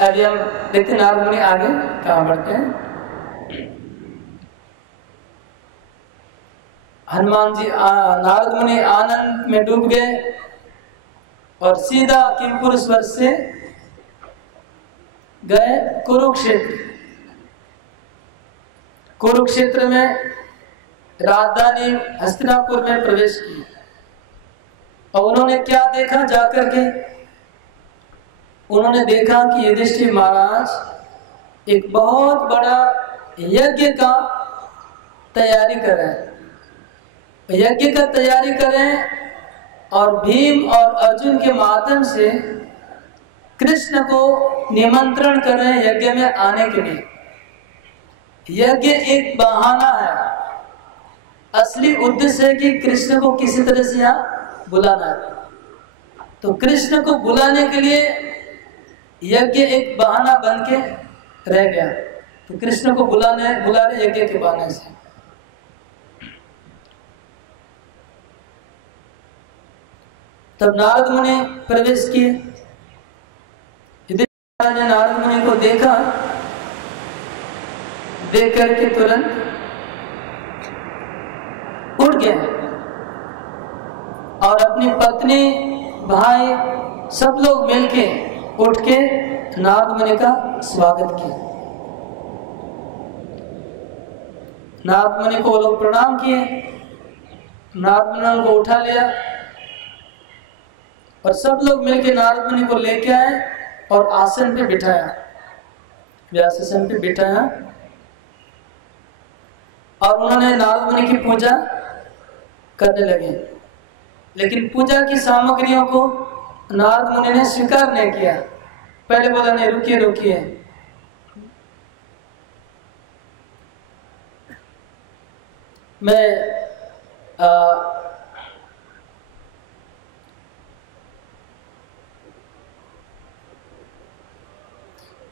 अभी हम देखते नारद मुनि आगे कहाँ बढ़ते हैं। हनुमान जी नारद मुनि आनंद में डूब गए और सीधा किमपुर स्वर से गए कुरुक्षेत्र। कुरुक्षेत्र में राजधानी हस्तिनापुर में प्रवेश किया और उन्होंने क्या देखा जाकर के, उन्होंने देखा कि युधिष्ठिर महाराज एक बहुत बड़ा यज्ञ का तैयारी कर रहे हैं, यज्ञ का तैयारी करें और भीम और अर्जुन के माध्यम से कृष्ण को निमंत्रण कर रहे हैं यज्ञ में आने के लिए। यज्ञ एक बहाना है, असली उद्देश्य है कि कृष्ण को किसी तरह से यहाँ बुलाना है। तो कृष्ण को बुलाने के लिए यज्ञ एक बहाना बन के रह गया। तो कृष्ण को बुला रहे यज्ञ के बहाने से। तब नारद मुनि प्रवेश किए। युधिष्ठिर ने नारद मुनि को देखा, देख करके तुरंत उठ गए और अपनी पत्नी भाई सब लोग मिलके उठ के नारद मुनि का स्वागत किया। नारद मुनि को वो लोग प्रणाम किए। नारद मुनि उनको उठा लिया और सब लोग मिलके नारद मुनि को लेके आए और आसन पे बिठाया, व्यासासन पे बिठाया और उन्होंने नारद मुनि की पूजा करने लगे। लेकिन पूजा की सामग्रियों को नारद मुनि ने स्वीकार नहीं किया। पहले बोला नहीं, रुकिए रुकिए, मैं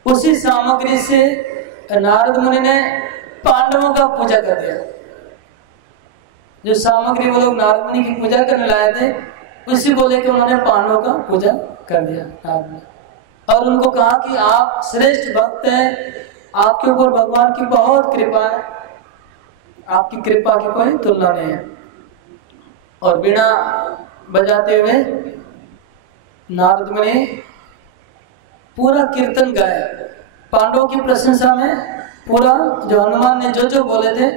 उसी सामग्री से नारद मुनि ने पांडवों का पूजा कर दिया। जो सामग्री वो लोग नारद मुनि की पूजा करने लाए थे, उसी को लेकर उन्होंने पांडवों का पूजा कर दिया नारद मुनि। और उनको कहा कि आप श्रेष्ठ भक्त हैं, आपके ऊपर भगवान की बहुत कृपा है, आपकी कृपा की कोई तुलना नहीं है। और बिना बजाते हुए नारद मुनि पूरा कीर्तन गाया, पांडवों की प्रशंसा में पूरा जो हनुमान ने जो बोले थे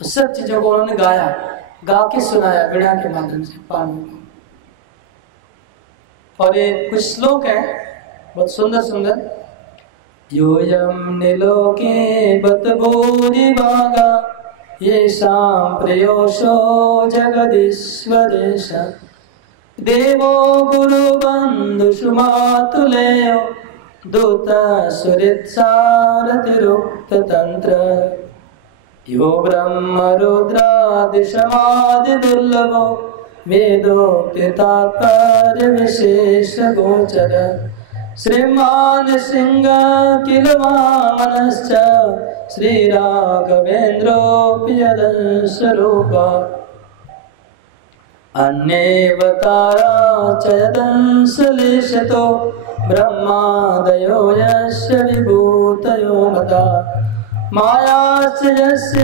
उस सब चीजों को उन्होंने गाया, गा के सुनाया वीणा के माध्यम से पांडवों को। और ये कुछ श्लोक है बहुत सुंदर सुंदर। योयम निलोके बत भूरि भागा येषां प्रयोषो जगदीश्वरेश देवो गुरु बंधुषु मातुलेयो दूत सुहृत्सारथिरुक्त तंत्र यो ब्रह्म रुद्रादिशमादि दुर्लभो वेदोक्ति तात्पर्य विशेष गोचर श्रीमान सिंह किल वामनश्च श्री राघवेन्द्रोऽपि यदंश रूपा अन्येवतारा च यदंशलेशतो ब्रह्मादयो यस्य विभूतयो मता मायास्य यस्य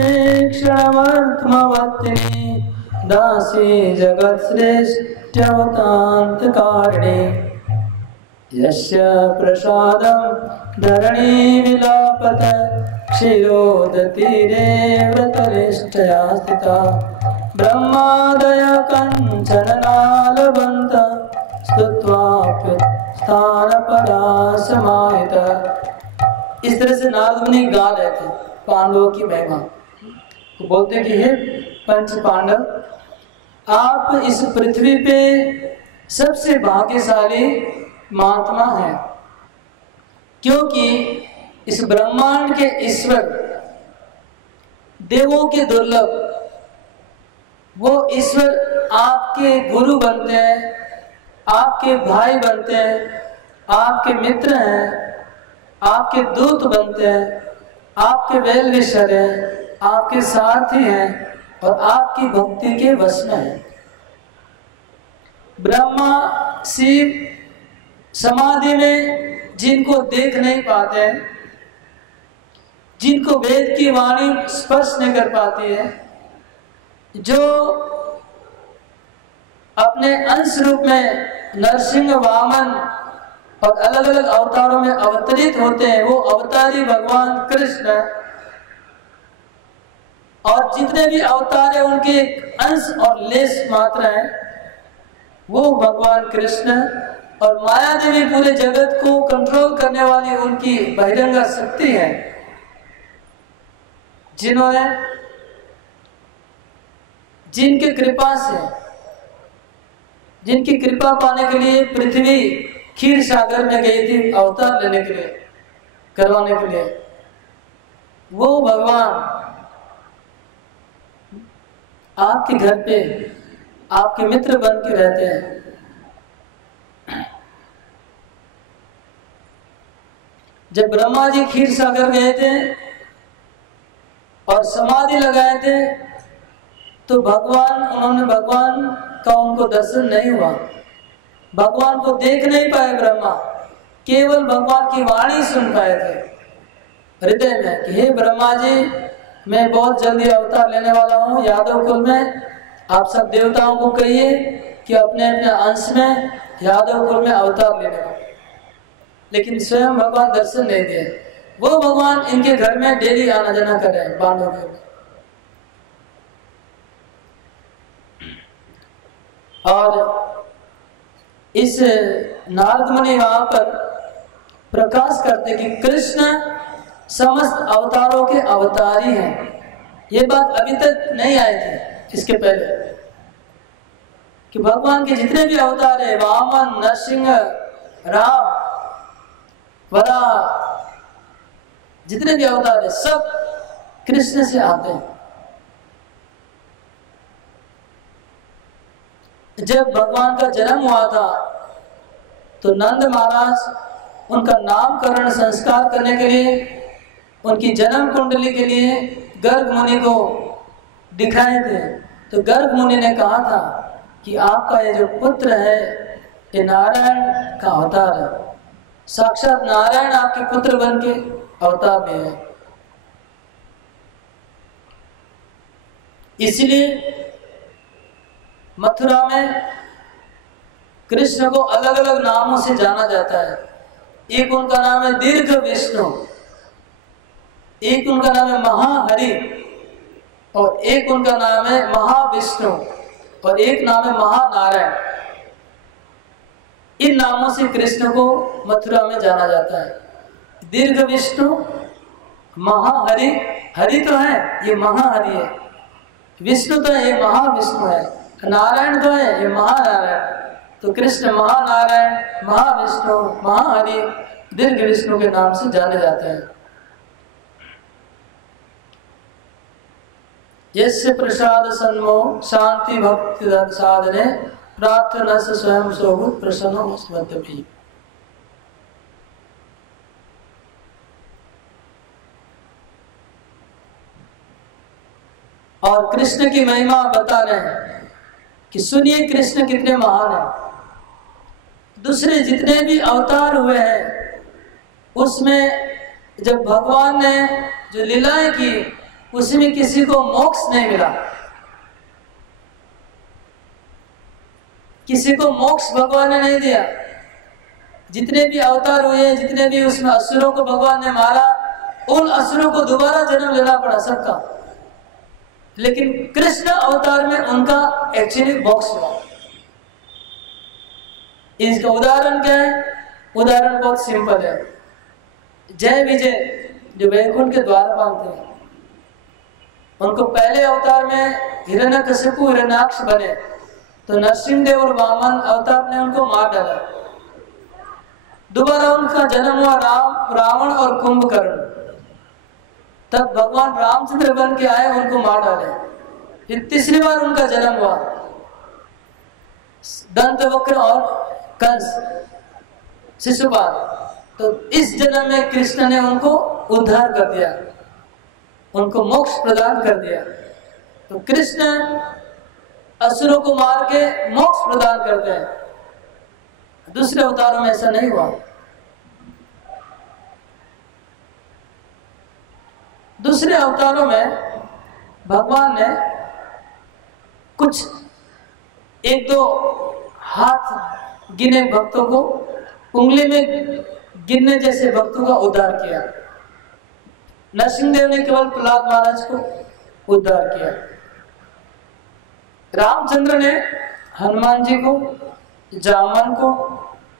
क्षणमर्थमवर्तिनी दासी जगत्श्रेष्ठ्यवतान्तकारिणी यस्य प्रसादं धरणी विलापत क्षीरोदतीरे व्रतनिष्ठया स्थिता ब्रह्मादय कंचन नालवन्त स्तुत्वाप्युत्थानपदा समाहिता। इस तरह से नारद मुनि गा रहे थे पांडवों की महिमा। तो बोलते कि हे पंच पांडव, आप इस पृथ्वी पे सबसे भाग्यशाली महात्मा है, क्योंकि इस ब्रह्मांड के ईश्वर देवों के दुर्लभ वो ईश्वर आपके गुरु बनते हैं, आपके भाई बनते हैं, आपके मित्र हैं, आपके दूत बनते हैं, आपके वेल विशर हैं, आपके सारथी हैं और आपकी भक्ति के वश में हैं। ब्रह्मा, शिव, समाधि में जिनको देख नहीं पाते हैं, जिनको वेद की वाणी स्पर्श नहीं कर पाती है, जो अपने अंश रूप में नरसिंह, वामन और अलग अलग अवतारों में अवतरित होते हैं, वो अवतारी भगवान कृष्ण, और जितने भी अवतार है उनके एक अंश और लेस मात्र है वो भगवान कृष्ण, और माया देवी पूरे जगत को कंट्रोल करने वाली उनकी बहिरंगा शक्ति है, जिन्होंने जिनकी कृपा से, जिनकी कृपा पाने के लिए पृथ्वी क्षीर सागर में गई थी अवतार लेने के लिए, करवाने के लिए, वो भगवान आपके घर पे आपके मित्र बन के रहते हैं। जब ब्रह्मा जी क्षीर सागर गए थे और समाधि लगाए थे तो उन्होंने भगवान का उनको दर्शन नहीं हुआ, भगवान को देख नहीं पाए ब्रह्मा, केवल भगवान की वाणी सुन पाए थे हृदय में कि हे ब्रह्मा जी, मैं बहुत जल्दी अवतार लेने वाला हूँ यादव कुल में, आप सब देवताओं को कहिए कि अपने अपने अंश में यादव कुल में अवतार लेने को। लेकिन स्वयं भगवान दर्शन नहीं दिए। वो भगवान इनके घर में डेली आना जाना कर रहे हैं पांडवों के में। और इस नारद मुनि वहां पर प्रकाश करते कि कृष्ण समस्त अवतारों के अवतारी हैं। ये बात अभी तक नहीं आई थी इसके पहले कि भगवान के जितने भी अवतार है, वामन, नरसिंह, राम, वराह, जितने भी अवतार है सब कृष्ण से आते हैं। जब भगवान का जन्म हुआ था तो नंद महाराज उनका नामकरण संस्कार करने के लिए उनकी जन्म कुंडली के लिए गर्ग मुनि को दिखाए थे। तो गर्ग मुनि ने कहा था कि आपका ये जो पुत्र है ये नारायण का अवतार है, साक्षात नारायण आपके पुत्र बन के अवतार में है। इसलिए मथुरा में कृष्ण को अलग अलग नामों से जाना जाता है। एक उनका नाम है दीर्घ विष्णु, एक उनका नाम है महाहरि, और एक उनका नाम है महाविष्णु, और एक नाम है महानारायण। इन नामों से कृष्ण को मथुरा में जाना जाता है। दीर्घ विष्णु, महाहरि, हरि तो है ये महाहरि है, विष्णु तो है ये महाविष्णु है, नारायण तो है ये महानारायण। तो कृष्ण महानारायण, महाविष्णु, महाहरि, दीर्घ विष्णु के नाम से जाने जाते हैं। यस्य प्रसाद सन्मोह शांति भक्ति साधने प्रार्थना से स्वयं सोभूत प्रसन्न स्मृति। और कृष्ण की महिमा बता रहे हैं कि सुनिए कृष्ण कितने महान हैं। दूसरे जितने भी अवतार हुए हैं उसमें जब भगवान ने जो लीलाएं की उसमें किसी को मोक्ष नहीं मिला, किसी को मोक्ष भगवान ने नहीं दिया। जितने भी अवतार हुए, जितने भी उसमें असुरों को भगवान ने मारा, उन असुरों को दोबारा जन्म लेना पड़ा सबका, लेकिन कृष्ण अवतार में उनका एक्चुअली मोक्ष हुआ। इसका उदाहरण क्या है? उदाहरण बहुत सिंपल है। जय विजय जो वैकुंठ के द्वार मांगते हैं, उनको पहले अवतार में हिरण्यकशिपु हिरण्याक्ष बने तो नरसिंहदेव और वामन अवतार ने उनको मार डाला। दोबारा उनका जन्म हुआ रावण और कुंभकर्ण, तब भगवान रामचंद्र बन के आए, उनको मार डाले। फिर तीसरी बार उनका जन्म हुआ दंतवक्र और कंस, शिशुपाल। तो इस जन्म में कृष्ण ने उनको उद्धार कर दिया, उनको मोक्ष प्रदान कर दिया। तो कृष्ण असुरों को मार के मोक्ष प्रदान करते हैं। दूसरे अवतारों में ऐसा नहीं हुआ। दूसरे अवतारों में भगवान ने कुछ एक दो हाथ गिने भक्तों को, उंगली में गिनने जैसे भक्तों का उद्धार किया। नरसिंहदेव ने केवल प्रहलाद महाराज को उद्धार किया। रामचंद्र ने हनुमान जी को, जामन को,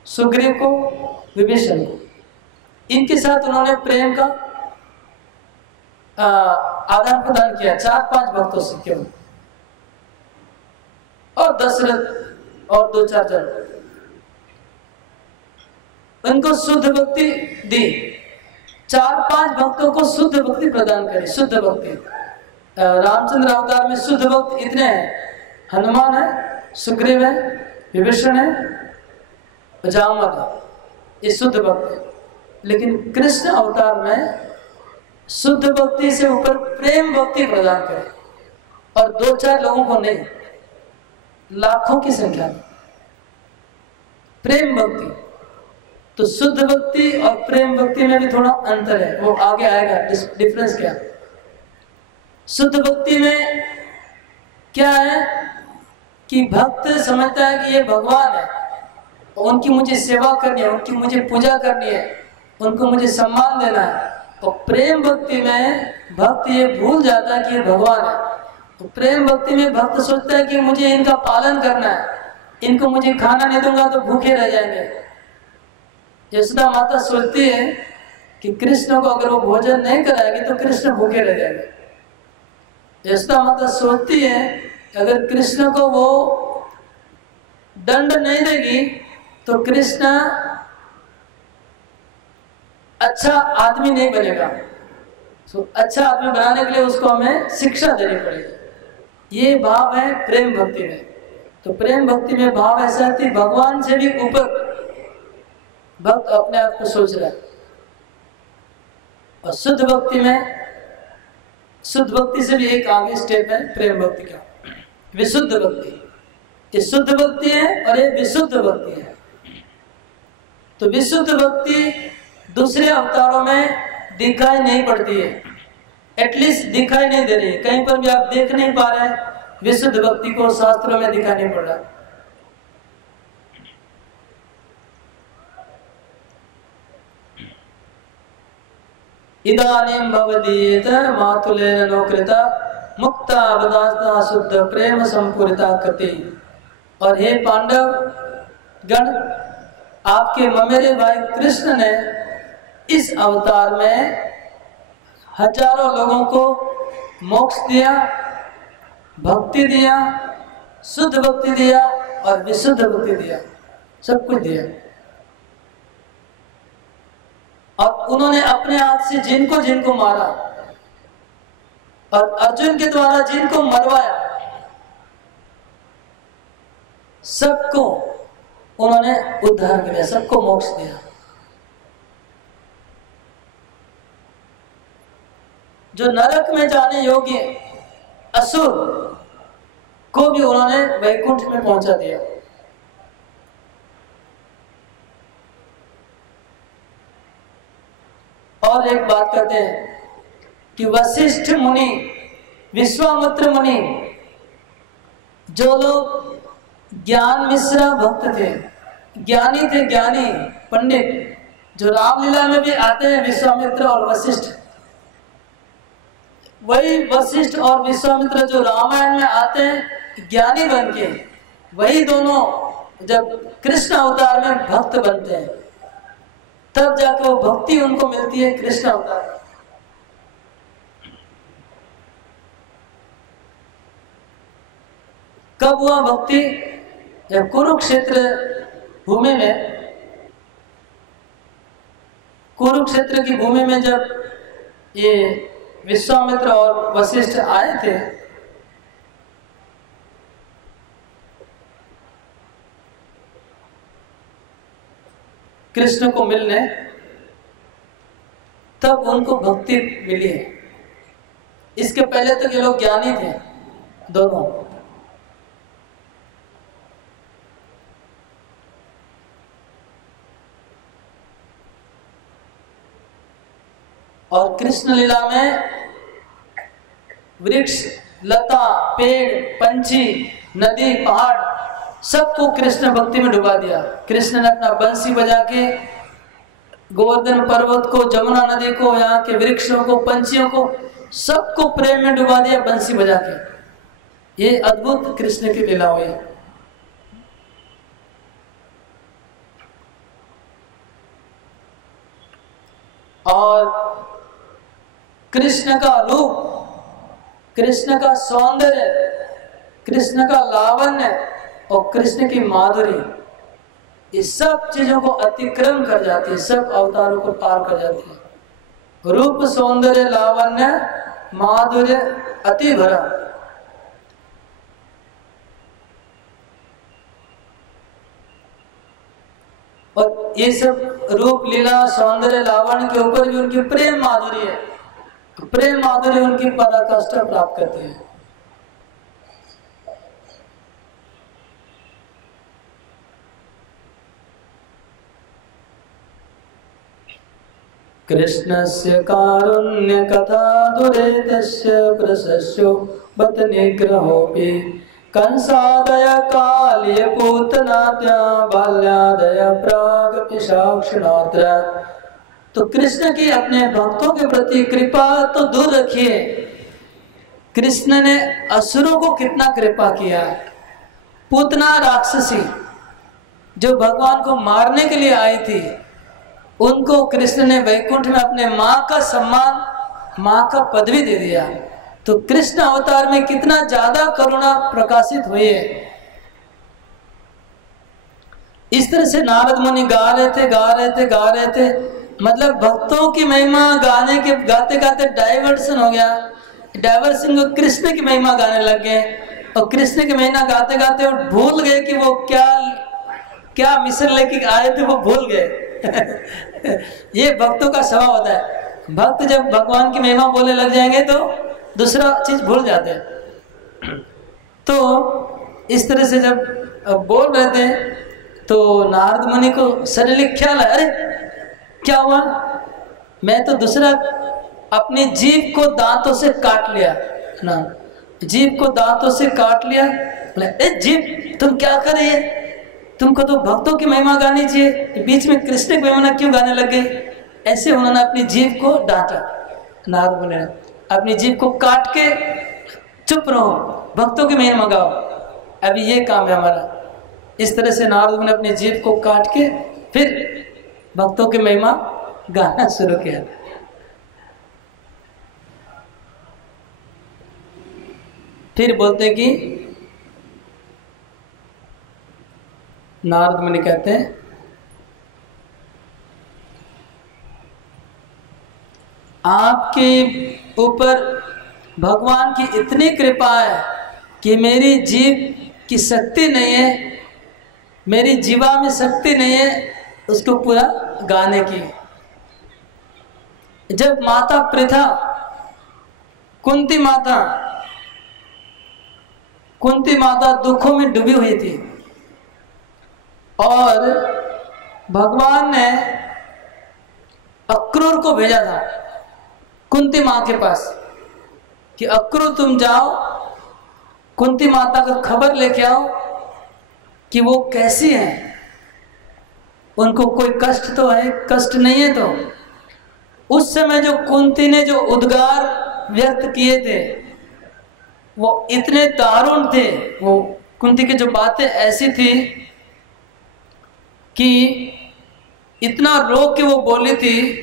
सुग्रीव को, विभीषण को, इनके साथ उन्होंने प्रेम का आदान प्रदान किया 4-5 भक्तों से केवल, और दशरथ और 2-4 जन, उनको शुद्ध भक्ति दी। 4-5 भक्तों को शुद्ध भक्ति प्रदान करी। शुद्ध भक्ति रामचंद्र अवतार में शुद्ध भक्त इतने हैं, हनुमान है, सुग्रीव है, विभीषण है, जामवंत है, ये शुद्ध भक्त है। लेकिन कृष्ण अवतार में शुद्ध भक्ति से ऊपर प्रेम भक्ति प्रदान करे, और 2-4 लोगों को नहीं, लाखों की संख्या में प्रेम भक्ति। तो शुद्ध भक्ति और प्रेम भक्ति में भी थोड़ा अंतर है, वो आगे आएगा डिफरेंस क्या। शुद्ध भक्ति में क्या है कि भक्त समझता है कि ये भगवान है, उनकी मुझे सेवा करनी है, उनकी मुझे पूजा करनी है, उनको मुझे सम्मान देना है। और प्रेम भक्ति में भक्त ये भूल जाता है कि ये भगवान है। तो प्रेम भक्ति में भक्त सोचता है कि मुझे इनका पालन करना है, इनको मुझे खाना नहीं दूंगा तो भूखे रह जाएंगे। यशोदा माता सोचती है कि कृष्ण को अगर वो भोजन नहीं कराएगी तो कृष्ण भूखे रह जाएंगे। यशोदा माता सोचती है अगर कृष्ण को वो दंड नहीं देगी तो कृष्ण अच्छा आदमी नहीं बनेगा। तो अच्छा आदमी बनाने के लिए उसको हमें शिक्षा देनी पड़ेगी। ये भाव है प्रेम भक्ति में। तो प्रेम भक्ति में भाव ऐसा है कि भगवान से भी ऊपर भक्त अपने आप को सोच रहा है। और शुद्ध भक्ति में, शुद्ध भक्ति से भी एक आगे स्टेप है प्रेम भक्ति का, विशुद्ध भक्ति। ये शुद्ध भक्ति है और ये विशुद्ध भक्ति है। तो विशुद्ध भक्ति दूसरे अवतारों में दिखाई नहीं पड़ती है, एटलीस्ट दिखाई नहीं दे रही है। कहीं पर भी आप देख नहीं पा रहे हैं विशुद्ध भक्ति को, शास्त्रों में दिखाई नहीं पड़ रहा। इदानीं भवदीत मातुलेन नोकृता मुक्ता बदास्ता शुद्ध प्रेम संपूरिता कृति। और हे पांडव गण, आपके ममेरे भाई कृष्ण ने इस अवतार में हजारों लोगों को मोक्ष दिया, भक्ति दिया, शुद्ध भक्ति दिया और विशुद्ध भक्ति दिया, सब कुछ दिया। और उन्होंने अपने हाथ से जिनको जिनको मारा और अर्जुन के द्वारा जिनको मरवाया, सबको उन्होंने उद्धार किया, सबको मोक्ष दिया। जो नरक में जाने योग्य असुर को भी उन्होंने वैकुंठ में पहुंचा दिया। और एक बात कहते हैं कि वशिष्ठ मुनि, विश्वामित्र मुनि, जो लोग ज्ञान मिश्रा भक्त थे, ज्ञानी थे, ज्ञानी पंडित, जो रामलीला में भी आते हैं विश्वामित्र और वशिष्ठ, वही वशिष्ठ और विश्वामित्र जो रामायण में आते हैं ज्ञानी बन के, वही दोनों जब कृष्ण अवतार में भक्त बनते हैं तब जाके वो भक्ति उनको मिलती है कृष्ण अवतार। कब हुआ भक्ति? जब कुरुक्षेत्र भूमि में, कुरुक्षेत्र की भूमि में जब ये विश्वामित्र और वशिष्ठ आए थे, कृष्ण को मिलने, तब उनको भक्ति मिली है। इसके पहले तो ये लोग ज्ञानी थे दोनों। और कृष्ण लीला में वृक्ष, लता, पेड़, पंछी, नदी, पहाड़ सबको कृष्ण भक्ति में डुबा दिया। कृष्ण ने अपना बंसी बजा के गोवर्धन पर्वत को, जमुना नदी को, यहाँ के वृक्षों को, पंछियों को, सबको प्रेम में डुबा दिया बंसी बजा के। ये अद्भुत कृष्ण की लीला हुई। और कृष्ण का रूप, कृष्ण का सौंदर्य, कृष्ण का लावण्य और कृष्ण की माधुरी, ये सब चीजों को अतिक्रम कर जाती है, सब अवतारों को पार कर जाती है। रूप, सौंदर्य, लावण्य, माधुर्य, अति भरा। और ये सब रूप, लीला, सौंदर्य, लावण्य के ऊपर भी उनकी प्रेम माधुरी है। प्रेम माधुरी उनकी पराकाष्ठा प्राप्त करती है। कृष्णस्य कारुण्य कथा दुरेतस्य प्रशस्यो बत निग्रहोऽपि कंसादय काल्य पूतनाद्या बाल्यादय प्राग पिशाक्षिणात्र। तो कृष्ण की अपने भक्तों के प्रति कृपा तो दूर रखिए, कृष्ण ने असुरों को कितना कृपा किया। पूतना राक्षसी जो भगवान को मारने के लिए आई थी, उनको कृष्ण ने वैकुंठ में अपने माँ का सम्मान, माँ का पदवी दे दिया। तो कृष्ण अवतार में कितना ज्यादा करुणा प्रकाशित हुई है। इस तरह से नारद मुनि गा रहे थे, मतलब भक्तों की महिमा गाने के गाते गाते डाइवर्सन हो गया। डाइवर्सन को कृष्ण की महिमा गाने लग गए, और कृष्ण की महिमा गाते गाते वो भूल गए कि वो क्या मिशन लेके आए थे, वो भूल गए। ये भक्तों का स्वभाव होता है। भक्त जब भगवान की महिमा बोलने लग जाएंगे तो दूसरा चीज भूल जाते हैं। तो इस तरह से जब बोल रहे थे तो नारद मुनि को सडनली ख्याल है, अरे क्या हुआ, मैं तो दूसरा अपनी जीभ को दांतों से काट लिया ना, जीभ को दांतों से काट लिया। बोले जीभ तुम क्या कर रही है, तुमको तो भक्तों की महिमा गानी चाहिए, बीच में कृष्ण की महिमा क्यों गाने लग गई। ऐसे उन्होंने अपनी जीभ को डांटा। नारद मुनि ने अपनी जीभ को काट के, चुप रहो, भक्तों की महिमा गाओ, अभी ये काम है हमारा। इस तरह से नारद मुनि अपनी जीभ को काट के फिर भक्तों की महिमा गाना शुरू किया। फिर बोलते कि नारद मुनि कहते हैं, आपके ऊपर भगवान की इतनी कृपा है कि मेरी जीभ की शक्ति नहीं है, मेरी जीवा में शक्ति नहीं है उसको पूरा गाने की। जब माता प्रथा, कुंती माता दुखों में डूबी हुई थी, और भगवान ने अक्रूर को भेजा था कुंती माँ के पास कि अक्रूर तुम जाओ, कुंती माता का खबर लेके आओ कि वो कैसी हैं, उनको कोई कष्ट तो है, कष्ट नहीं है। तो उस समय जो कुंती ने जो उद्गार व्यक्त किए थे वो इतने दारुण थे, वो कुंती की जो बातें ऐसी थी कि इतना रो के वो बोली थी,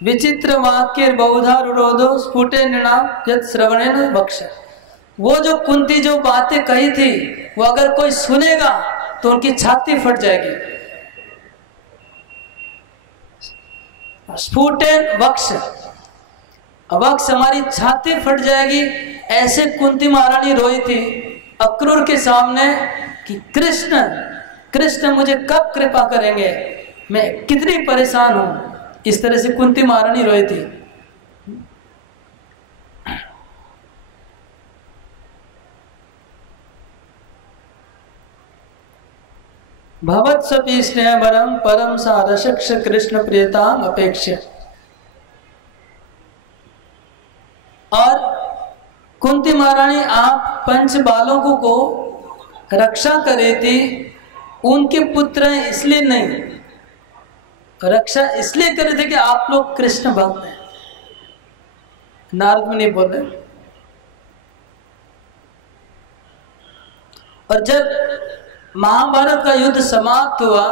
विचित्र वाक्य बहुधा रुरोधो स्फुटे नृणाम यत् श्रवणेन वक्ष। वो जो कुंती जो बातें कही थी वो अगर कोई सुनेगा तो उनकी छाती फट जाएगी। स्फुटेन वक्ष, वक्ष हमारी छाती फट जाएगी। ऐसे कुंती महारानी रोई थी अक्रूर के सामने कि कृष्ण मुझे कब कृपा करेंगे, मैं कितनी परेशान हूं। इस तरह से कुंती महारानी रोई थी। भवत्सपि स्नेहवरम परम सारसक्ष कृष्ण प्रियताम अपेक्ष्य। और कुंती महारानी आप पंच बालकों को रक्षा करे थी, उनके पुत्र हैं इसलिए नहीं, रक्षा इसलिए करे थे कि आप लोग कृष्ण भक्त हैं। नारद मुनि बोले। और जब महाभारत का युद्ध समाप्त हुआ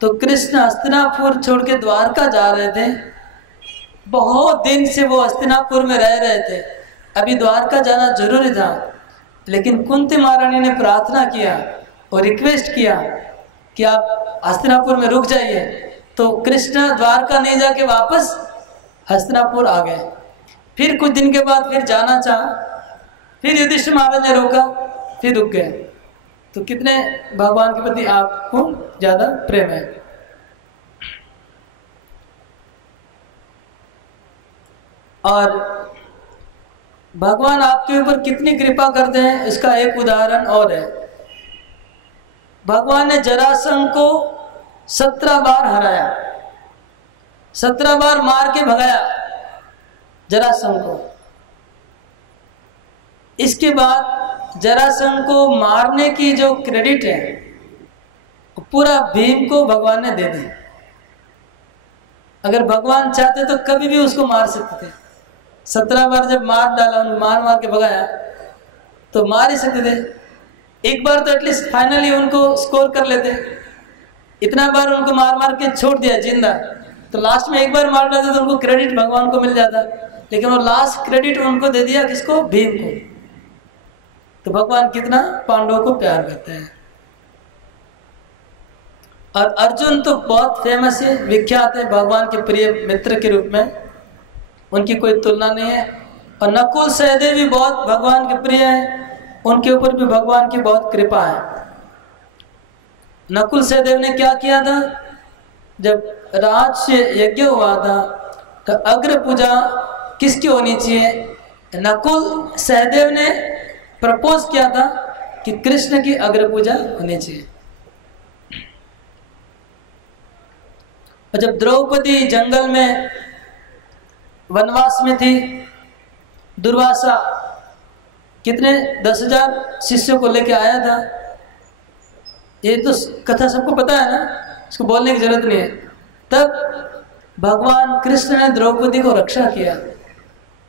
तो कृष्ण हस्तिनापुर छोड़ के द्वारका जा रहे थे। बहुत दिन से वो हस्तिनापुर में रह रहे थे, अभी द्वारका जाना जरूरी था, लेकिन कुंती महारानी ने प्रार्थना किया और रिक्वेस्ट किया कि आप हस्तिनापुर में रुक जाइए। तो कृष्ण द्वारका नहीं जाके वापस हस्तिनापुर आ गए। फिर कुछ दिन के बाद फिर जाना चाहा, फिर युधिष्ठिर महाराज ने रोका, फिर रुक गए। तो कितने भगवान के प्रति आपको ज्यादा प्रेम है। और भगवान आपके ऊपर कितनी कृपा करते हैं इसका एक उदाहरण और है। भगवान ने जरासंध को 17 बार हराया, 17 बार मार के भगाया जरासंध को। इसके बाद जरासंध को मारने की जो क्रेडिट है पूरा भीम को भगवान ने दे दी। अगर भगवान चाहते तो कभी भी उसको मार सकते थे। 17 बार जब मार डाला, मार मार के भगाया, तो मार ही सकते थे। एक बार तो एटलीस्ट फाइनली उनको स्कोर कर लेते। इतना बार उनको मार मार के छोड़ दिया जिंदा, तो लास्ट में एक बार मार डालते तो उनको क्रेडिट भगवान को मिल जाता। लेकिन वो लास्ट क्रेडिट उनको दे दिया, किसको? भीम को। तो भगवान कितना पांडवों को प्यार करते हैं। और अर्जुन तो बहुत फेमस है, विख्यात है भगवान के प्रिय मित्र के रूप में, उनकी कोई तुलना नहीं है। और नकुल सहदेव भी बहुत भगवान के प्रिय हैं, उनके ऊपर भी भगवान की बहुत कृपा है। नकुल सहदेव ने क्या किया था? जब राज्य यज्ञ हुआ था तो अग्र पूजा किसकी होनी चाहिए? नकुल सहदेव ने प्रपोज किया था कि कृष्ण की अग्र पूजा होनी चाहिए। और जब द्रौपदी जंगल में वनवास में थी, दुर्वासा कितने 10,000 शिष्यों को लेके आया था। ये तो कथा सबको पता है ना, इसको बोलने की जरूरत नहीं है। तब भगवान कृष्ण ने द्रौपदी को रक्षा किया।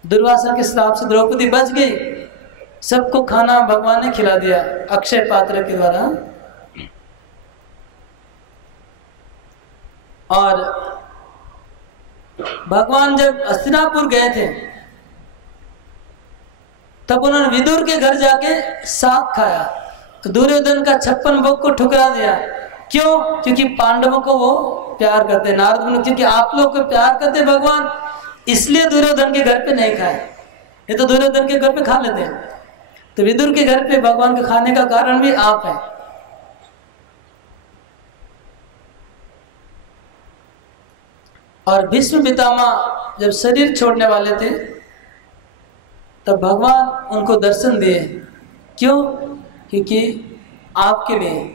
दुर्वासा के श्राप से द्रौपदी बच गई। सबको खाना भगवान ने खिला दिया अक्षय पात्र के द्वारा। और भगवान जब हस्तिनापुर गए थे तब उन्होंने विदुर के घर जाके साग खाया। तो दुर्योधन का 56 भोग को ठुकरा दिया। क्यों? क्योंकि पांडवों को वो प्यार करते। नारद मुनि क्योंकि आप लोग को प्यार करते भगवान, इसलिए दुर्योधन के घर पे नहीं खाए, ये तो दुर्योधन के घर पे खा लेते हैं। तो विदुर के घर पे भगवान के खाने का कारण भी आप हैं। और भीष्म पितामह जब शरीर छोड़ने वाले थे तब भगवान उनको दर्शन दिए। क्यों? क्योंकि आपके लिए।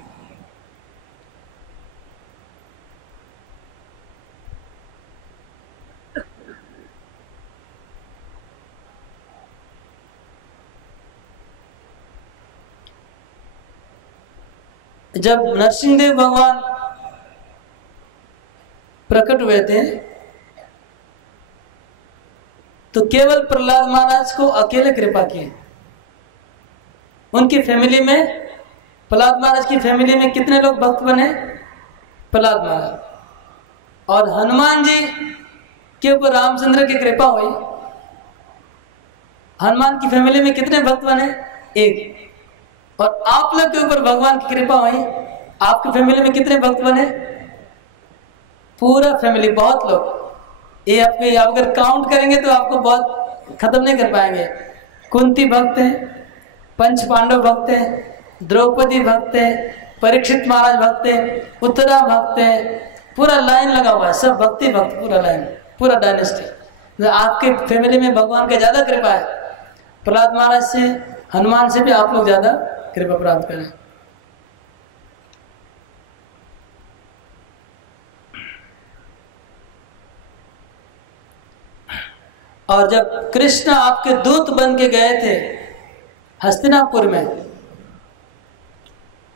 जब नरसिंहदेव भगवान प्रकट हुए थे तो केवल प्रहलाद महाराज को अकेले कृपा की। उनकी फैमिली में, प्रहलाद महाराज की फैमिली में कितने लोग भक्त बने? प्रहलाद महाराज। और हनुमान जी के ऊपर रामचंद्र की कृपा हुई। हनुमान की फैमिली में कितने भक्त बने? एक। और आप लोग के ऊपर भगवान की कृपा हुई, आपकी फैमिली में कितने भक्त बने? पूरा फैमिली, बहुत लोग। ये आपके अगर काउंट करेंगे तो आपको बहुत खत्म नहीं कर पाएंगे। कुंती भक्त हैं, पंच पांडव भक्त हैं, द्रौपदी भक्त हैं, परीक्षित महाराज भक्त हैं, उत्तरा भक्त हैं, पूरा लाइन लगा हुआ है, सब भक्ति भक्त, पूरा लाइन, पूरा डायनेस्टी। आपके फैमिली में भगवान का ज्यादा कृपा है। प्रहलाद महाराज से, हनुमान से भी आप लोग ज्यादा कृपा प्राप्त करें। और जब कृष्ण आपके दूत बन के गए थे हस्तिनापुर में,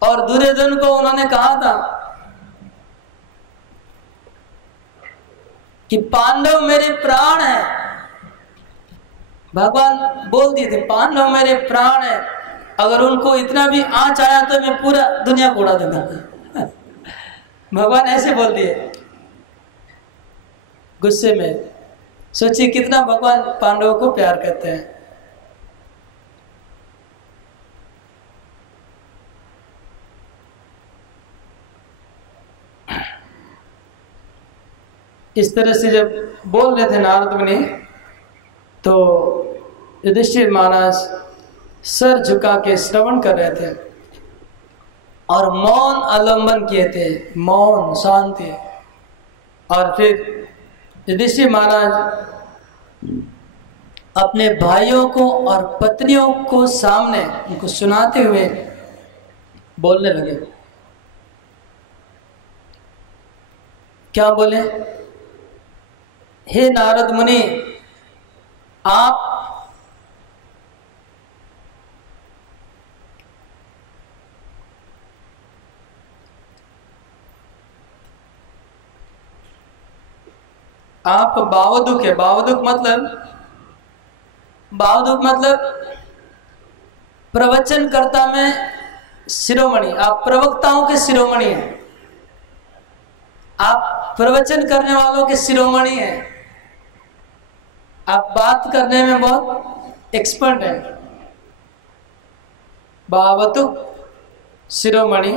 और दुर्योधन को उन्होंने कहा था कि पांडव मेरे प्राण हैं, भगवान बोल दिए थे पांडव मेरे प्राण हैं, अगर उनको इतना भी आंच आया तो मैं पूरा दुनिया को उड़ा दूंगा। भगवान ऐसे बोल दिए गुस्से में। सोचिए कितना भगवान पांडवों को प्यार करते हैं। इस तरह से जब बोल रहे थे नारद मुनि, तो युधिष्ठिर महाराज सर झुका के श्रवण कर रहे थे और मौन अवलंबन किए थे, मौन शांति। और फिर युधिष्ठिर महाराज अपने भाइयों को और पत्नियों को सामने उनको सुनाते हुए बोलने लगे। क्या बोले? हे नारद मुनि, आप बावदुक है। बावदुक मतलब प्रवचनकर्ता में शिरोमणि। आप प्रवक्ताओं के शिरोमणि हैं, आप प्रवचन करने वालों के शिरोमणि हैं, आप बात करने में बहुत एक्सपर्ट हैं। बावतुक शिरोमणि।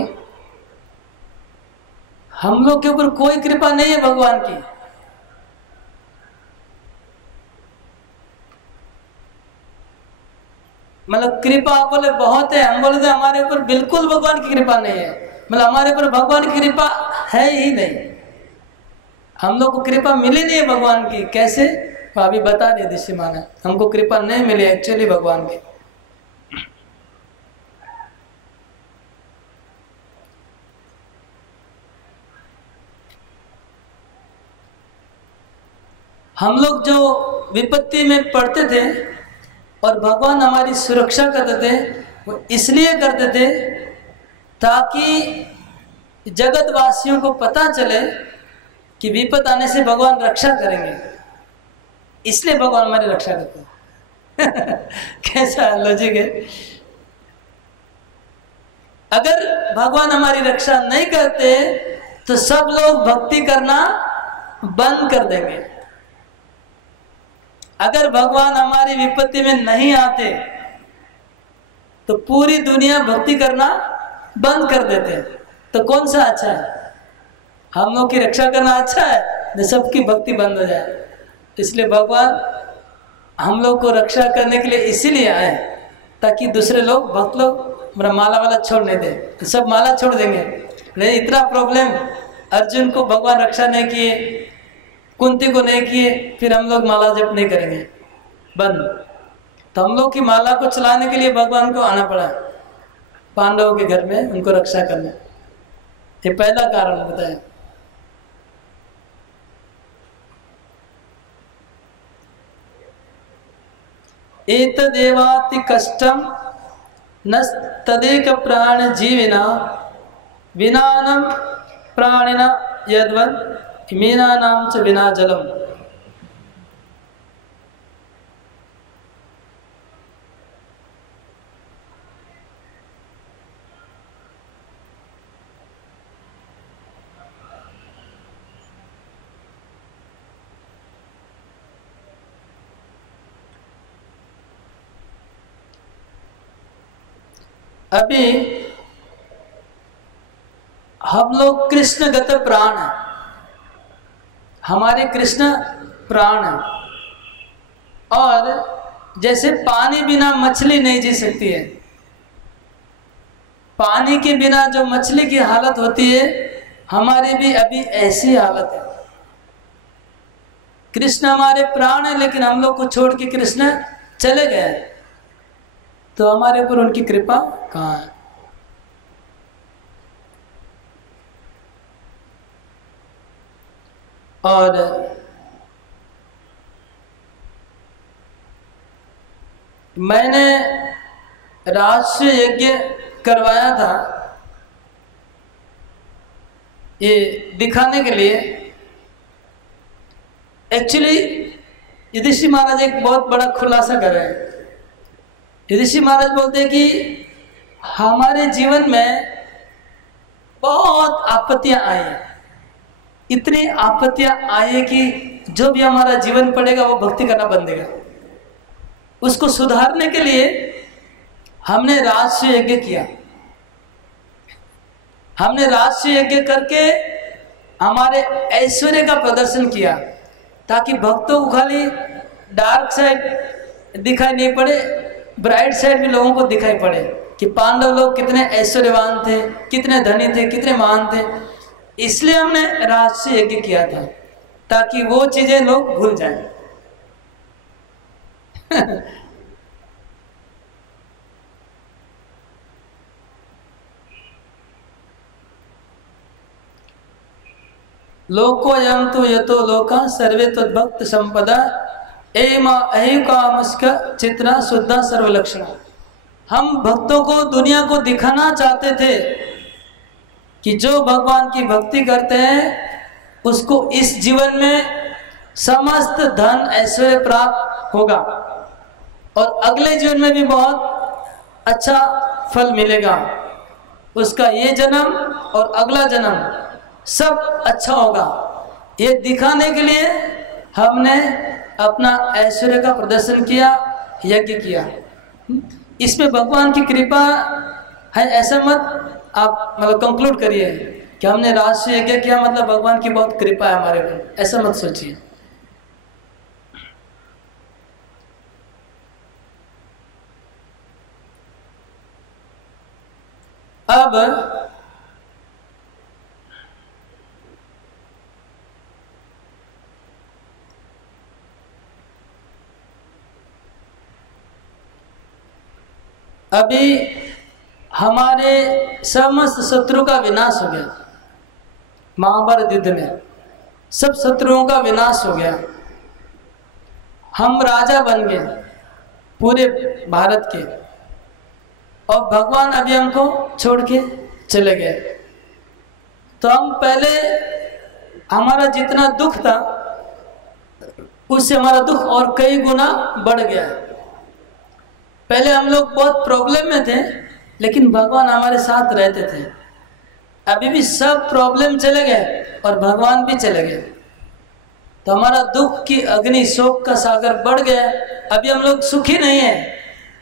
हम लोग के ऊपर कोई कृपा नहीं है भगवान की। मतलब कृपा बोले बहुत है, हम बोले तो हमारे ऊपर बिल्कुल भगवान की कृपा नहीं है। मतलब हमारे ऊपर भगवान की कृपा है ही नहीं, हम लोग को कृपा मिली नहीं है भगवान की। कैसे? तो अभी बता रहे ऋषि माना, हमको कृपा नहीं मिली एक्चुअली भगवान की। हम लोग जो विपत्ति में पड़ते थे और भगवान हमारी सुरक्षा करते थे, वो इसलिए करते थे ताकि जगतवासियों को पता चले कि विपद आने से भगवान रक्षा करेंगे, इसलिए भगवान हमारी रक्षा करते हैं। कैसा लॉजिक है? अगर भगवान हमारी रक्षा नहीं करते तो सब लोग भक्ति करना बंद कर देंगे। अगर भगवान हमारी विपत्ति में नहीं आते तो पूरी दुनिया भक्ति करना बंद कर देते। तो कौन सा अच्छा है? हम लोग की रक्षा करना अच्छा है न सबकी भक्ति बंद हो जाए? इसलिए भगवान हम लोग को रक्षा करने के लिए इसीलिए आए ताकि दूसरे लोग भक्त लोग मेरा माला वाला छोड़ नहीं दे। तो सब माला छोड़ देंगे। नहीं, इतना प्रॉब्लम, अर्जुन को भगवान रक्षा नहीं किए, कुंती को नहीं किए, फिर हम लोग माला जप नहीं करेंगे, बंद। तो हम लोग की माला को चलाने के लिए भगवान को आना पड़ा पांडवों के घर में, उनको रक्षा करने। ये पहला कारण बताया। एतदेवाति कष्टम न तदेक प्राण जीविना विनानं प्राणिना यद्वत् मीनानां च विना जलम। अभी हम लोग कृष्णगत प्राण है, हमारे कृष्ण प्राण है। और जैसे पानी बिना मछली नहीं जी सकती है, पानी के बिना जो मछली की हालत होती है, हमारी भी अभी ऐसी हालत है। कृष्ण हमारे प्राण है, लेकिन हम लोग को छोड़ के कृष्ण चले गए, तो हमारे ऊपर उनकी कृपा कहाँ है? और मैंने राष्ट्रीय यज्ञ करवाया था ये दिखाने के लिए। एक्चुअली युधिष्ठिर महाराज एक बहुत बड़ा खुलासा कर रहे हैं। युधिष्ठिर महाराज बोलते हैं कि हमारे जीवन में बहुत आपत्तियां आई हैं, इतनी आपत्तियां आई है कि जो भी हमारा जीवन पड़ेगा वो भक्ति करना बंद देगा। उसको सुधारने के लिए हमने राष्ट्रीय यज्ञ किया। हमने राष्ट्रीय यज्ञ करके हमारे ऐश्वर्य का प्रदर्शन किया, ताकि भक्तों को खाली डार्क साइड दिखाई नहीं पड़े, ब्राइट साइड भी लोगों को दिखाई पड़े कि पांडव लोग कितने ऐश्वर्यवान थे, कितने धनी थे, कितने महान थे। इसलिए हमने राष्ट्रीय यज्ञ किया था, ताकि वो चीजें लोग भूल जाएं। लोको यम तो यतो लोका सर्वे तद्भक्त संपदा एहिकामस्क चित्रा शुद्धा सर्वलक्षण। हम भक्तों को, दुनिया को दिखाना चाहते थे कि जो भगवान की भक्ति करते हैं उसको इस जीवन में समस्त धन ऐश्वर्य प्राप्त होगा और अगले जीवन में भी बहुत अच्छा फल मिलेगा। उसका ये जन्म और अगला जन्म सब अच्छा होगा। ये दिखाने के लिए हमने अपना ऐश्वर्य का प्रदर्शन किया, यज्ञ किया। इसमें भगवान की कृपा है ऐसा मत आप मतलब कंक्लूड करिए कि हमने राष्ट्रीय यज्ञ किया मतलब भगवान की बहुत कृपा है हमारे ऊपर, ऐसा मत सोचिए। अब अभी हमारे समस्त शत्रु का विनाश हो गया। महाभारत युद्ध में सब शत्रुओं का विनाश हो गया। हम राजा बन गए पूरे भारत के, और भगवान अभी हमको छोड़ के चले गए। तो हम पहले हमारा जितना दुख था उससे हमारा दुख और कई गुना बढ़ गया। पहले हम लोग बहुत प्रॉब्लम में थे, लेकिन भगवान हमारे साथ रहते थे। अभी भी सब प्रॉब्लम चले गए और भगवान भी चले गए, तो हमारा दुख की अग्नि, शोक का सागर बढ़ गया। अभी हम लोग सुखी नहीं हैं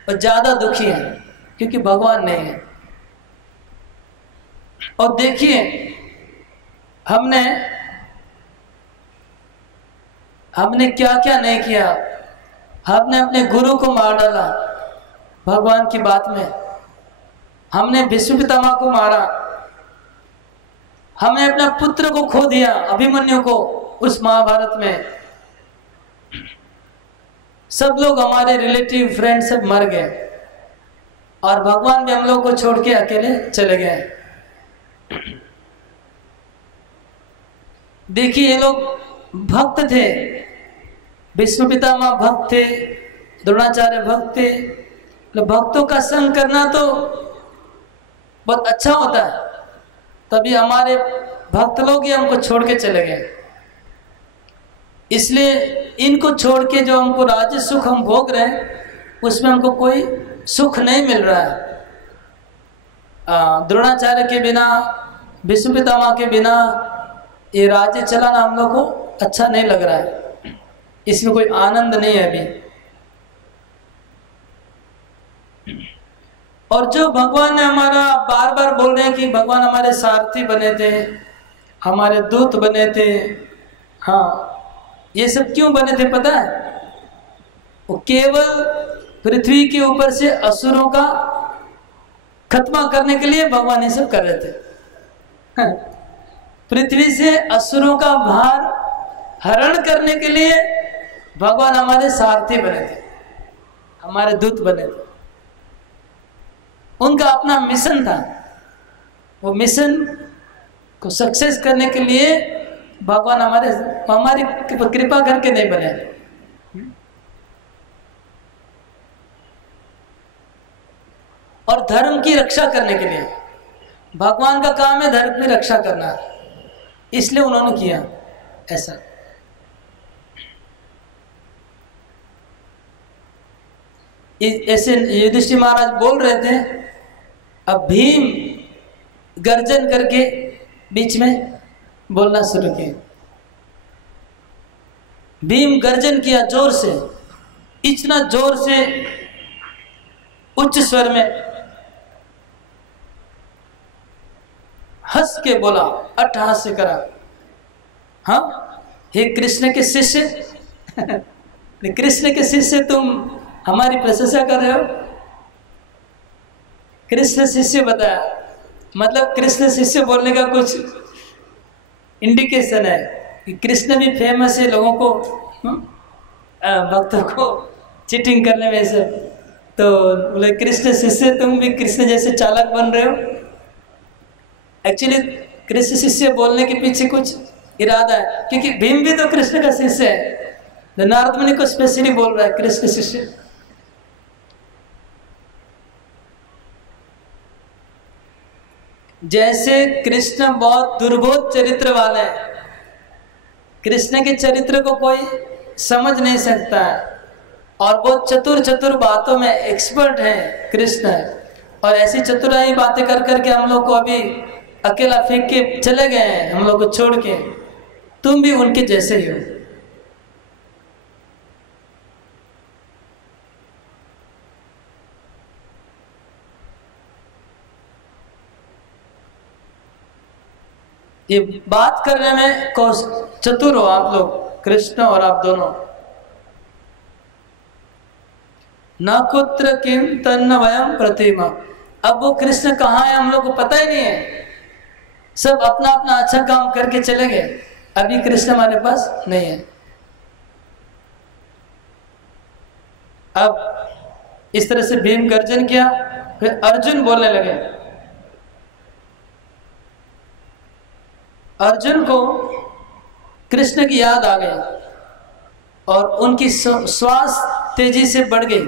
और ज़्यादा दुखी हैं, क्योंकि भगवान नहीं है। और देखिए हमने क्या क्या नहीं किया। हमने अपने गुरु को मार डाला भगवान की बात में, हमने भीष्म पितामह को मारा, हमने अपना पुत्र को खो दिया अभिमन्यु को उस महाभारत में। सब लोग हमारे रिलेटिव फ्रेंड सब मर गए और भगवान भी हम लोग को छोड़ के अकेले चले गए। देखिए ये लोग भक्त थे, भीष्म पितामह भक्त थे, द्रोणाचार्य भक्त थे। भक्तों का संग करना तो बहुत अच्छा होता है, तभी हमारे भक्त लोग ही हमको छोड़ के चले गए। इसलिए इनको छोड़ के जो हमको राज्य सुख हम भोग रहे हैं उसमें हमको कोई सुख नहीं मिल रहा है। द्रोणाचार्य के बिना, भीष्म पितामह के बिना ये राज्य चलाना हम लोग को अच्छा नहीं लग रहा है, इसमें कोई आनंद नहीं है अभी। और जो भगवान ने हमारा बार बार बोल रहे हैं कि भगवान हमारे सारथी बने थे, हमारे दूत बने थे। हाँ, ये सब क्यों बने थे पता है? वो केवल पृथ्वी के ऊपर से असुरों का खत्मा करने के लिए भगवान ये सब कर रहे थे। पृथ्वी से असुरों का भार हरण करने के लिए भगवान हमारे सारथी बने थे, हमारे दूत बने थे। उनका अपना मिशन था, वो मिशन को सक्सेस करने के लिए भगवान हमारी कृपा करके नहीं बने। और धर्म की रक्षा करने के लिए। भगवान का काम है धर्म की रक्षा करना, इसलिए उन्होंने किया ऐसा। ऐसे युधिष्ठिर महाराज बोल रहे थे, अब भीम गर्जन करके बीच में बोलना शुरू किया। भीम गर्जन किया जोर से, इतना जोर से उच्च स्वर में हंस के बोला, अट्टहास्य करा, हाँ हे कृष्ण के शिष्य कृष्ण के शिष्य तुम हमारी प्रशंसा कर रहे हो। कृष्ण शिष्य बताया, मतलब कृष्ण शिष्य बोलने का कुछ इंडिकेशन है कि कृष्ण भी फेमस है लोगों को, भक्तों को चीटिंग करने में से। तो बोले कृष्ण शिष्य तुम भी कृष्ण जैसे चालाक बन रहे हो। एक्चुअली कृष्ण शिष्य बोलने के पीछे कुछ इरादा है, क्योंकि भीम भी तो कृष्ण का शिष्य है। नारद मुनि को स्पेशली बोल रहा है कृष्ण शिष्य। जैसे कृष्ण बहुत दुर्बोध चरित्र वाले हैं, कृष्ण के चरित्र को कोई समझ नहीं सकता है, और बहुत चतुर चतुर बातों में एक्सपर्ट है कृष्ण, और ऐसी चतुराई बातें कर करके हम लोग को अभी अकेला फेंक के चले गए हैं, हम लोग को छोड़ के। तुम भी उनके जैसे ही हो। ये बात करने में चतुर हो आप लोग, कृष्ण और आप दोनों। न कुत्र किम तन्न वयम प्रतिमा। अब वो कृष्ण कहाँ है हम लोग को पता ही नहीं है, सब अपना अपना अच्छा काम करके चले गए। अभी कृष्ण हमारे पास नहीं है। अब इस तरह से भीम गर्जन किया, फिर अर्जुन बोलने लगे। अर्जुन को कृष्ण की याद आ गई और उनकी श्वास तेजी से बढ़ गई,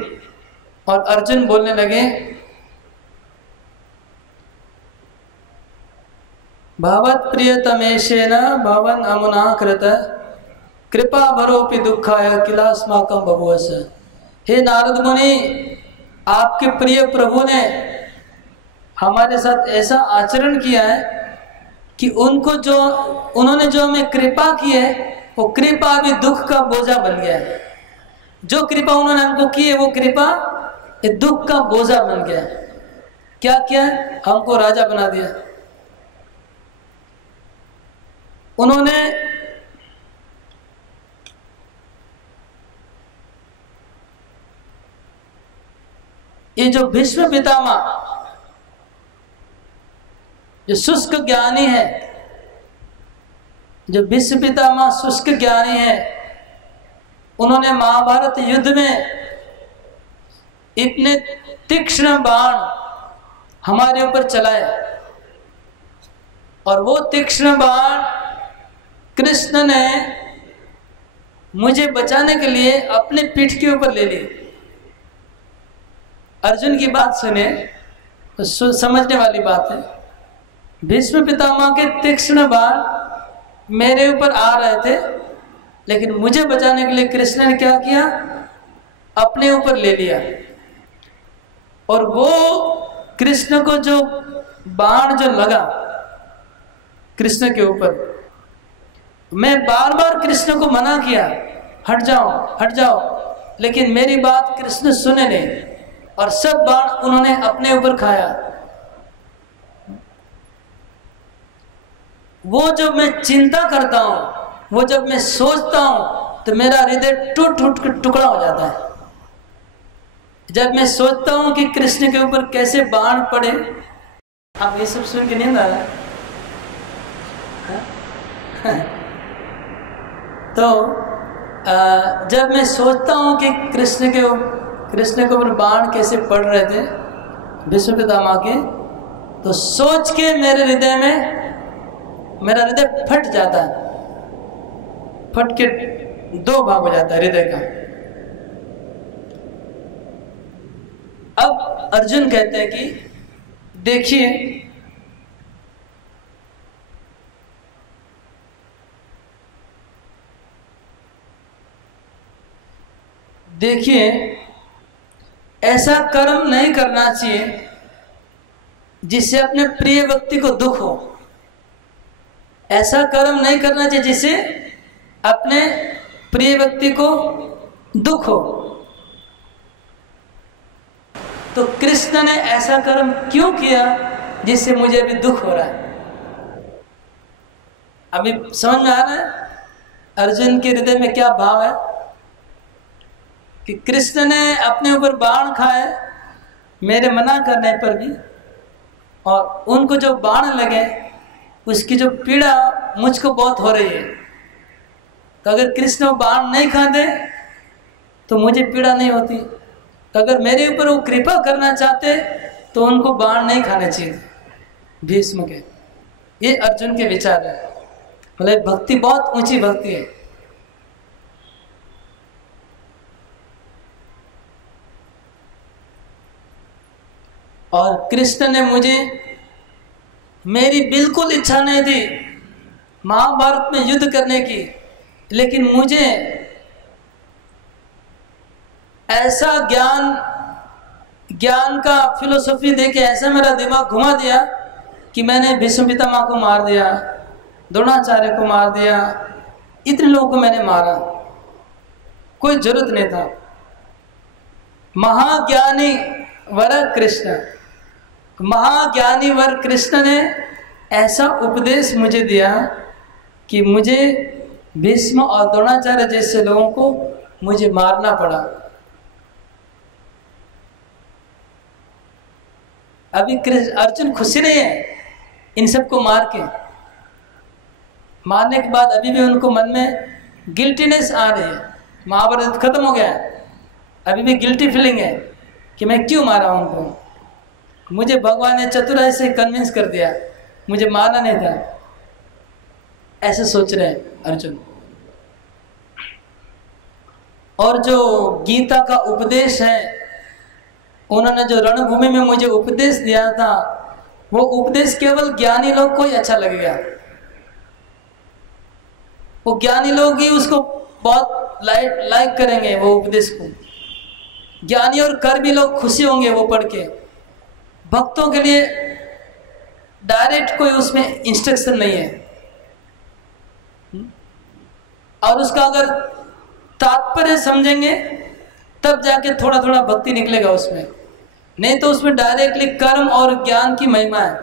और अर्जुन बोलने लगे, भवत् प्रियतमेशेन भवन अमुना कृत कृपा भरोपि दुखाय किलास्माकं बभूवस। हे नारद मुनि, आपके प्रिय प्रभु ने हमारे साथ ऐसा आचरण किया है कि उन्होंने जो हमें कृपा की है, वो कृपा भी दुख का बोझा बन गया है। जो कृपा उन्होंने हमको की है, वो कृपा ये दुख का बोझा बन गया। क्या किया? हमको राजा बना दिया। उन्होंने ये जो भीष्म पितामह, जो शुष्क ज्ञानी है, जो भीष्म पितामह शुष्क ज्ञानी है, उन्होंने महाभारत युद्ध में इतने तीक्ष्ण बाण हमारे ऊपर चलाए, और वो तीक्ष्ण बाण कृष्ण ने मुझे बचाने के लिए अपने पीठ के ऊपर ले ली। अर्जुन की बात सुने तो समझने वाली बात है। भीष्म पितामह के तीक्ष्ण बाण मेरे ऊपर आ रहे थे, लेकिन मुझे बचाने के लिए कृष्ण ने क्या किया? अपने ऊपर ले लिया। और वो कृष्ण को जो बाण जो लगा कृष्ण के ऊपर, मैं बार बार कृष्ण को मना किया, हट जाओ हट जाओ, लेकिन मेरी बात कृष्ण सुने नहीं, और सब बाण उन्होंने अपने ऊपर खाया। वो जब मैं चिंता करता हूं, वो जब मैं सोचता हूं, तो मेरा हृदय टूट टूट कर टुकड़ा हो जाता है। जब मैं सोचता हूं कि कृष्ण के ऊपर कैसे बाण पड़े। आप ये सब सुन के नहीं आ रहा? तो जब मैं सोचता हूं कि कृष्ण के ऊपर बाण कैसे पड़ रहे थे भीष्म पितामह के, तो सोच के मेरे हृदय में मेरा हृदय फट जाता है, फट के दो भाग हो जाता है हृदय का। अब अर्जुन कहते हैं कि देखिए, देखिए ऐसा कर्म नहीं करना चाहिए जिससे अपने प्रिय व्यक्ति को दुख हो। ऐसा कर्म नहीं करना चाहिए जिससे अपने प्रिय व्यक्ति को दुख हो। तो कृष्ण ने ऐसा कर्म क्यों किया जिससे मुझे अभी दुख हो रहा है? अभी समझ में आ रहा है अर्जुन के हृदय में क्या भाव है कि कृष्ण ने अपने ऊपर बाण खाए मेरे मना करने पर भी, और उनको जो बाण लगे उसकी जो पीड़ा मुझको बहुत हो रही है। तो अगर कृष्ण बाण नहीं खाते तो मुझे पीड़ा नहीं होती। तो अगर मेरे ऊपर वो कृपा करना चाहते तो उनको बाण नहीं खाने चाहिए भीष्म के। ये अर्जुन के विचार है। मतलब भक्ति बहुत ऊंची भक्ति है। और कृष्ण ने मुझे, मेरी बिल्कुल इच्छा नहीं थी महाभारत में युद्ध करने की, लेकिन मुझे ऐसा ज्ञान का फिलोसफी देके ऐसा मेरा दिमाग घुमा दिया कि मैंने भीष्म पितामह को मार दिया, द्रोणाचार्य को मार दिया, इतने लोगों को मैंने मारा, कोई जरूरत नहीं था। महाज्ञानी वर कृष्ण, महाज्ञानी वर कृष्ण ने ऐसा उपदेश मुझे दिया कि मुझे भीष्म और द्रोणाचार्य जैसे लोगों को मुझे मारना पड़ा। अभी अर्जुन खुशी नहीं है इन सबको मार के, मारने के बाद अभी भी उनको मन में गिल्टीनेस आ रही है। महाभारत खत्म हो गया है, अभी भी गिल्टी फीलिंग है कि मैं क्यों मारा उनको, मुझे भगवान ने चतुराई से कन्विंस कर दिया, मुझे मारना नहीं था। ऐसे सोच रहे हैं अर्जुन। और जो गीता का उपदेश है, उन्होंने जो रणभूमि में मुझे उपदेश दिया था, वो उपदेश केवल ज्ञानी लोग को ही अच्छा लगेगा। वो ज्ञानी लोग ही उसको बहुत लाइक करेंगे वो उपदेश को। ज्ञानी और कर्मी लोग खुशी होंगे वो पढ़ के। भक्तों के लिए डायरेक्ट कोई उसमें इंस्ट्रक्शन नहीं है, और उसका अगर तात्पर्य समझेंगे तब जाके थोड़ा थोड़ा भक्ति निकलेगा उसमें। नहीं तो उसमें डायरेक्टली कर्म और ज्ञान की महिमा है।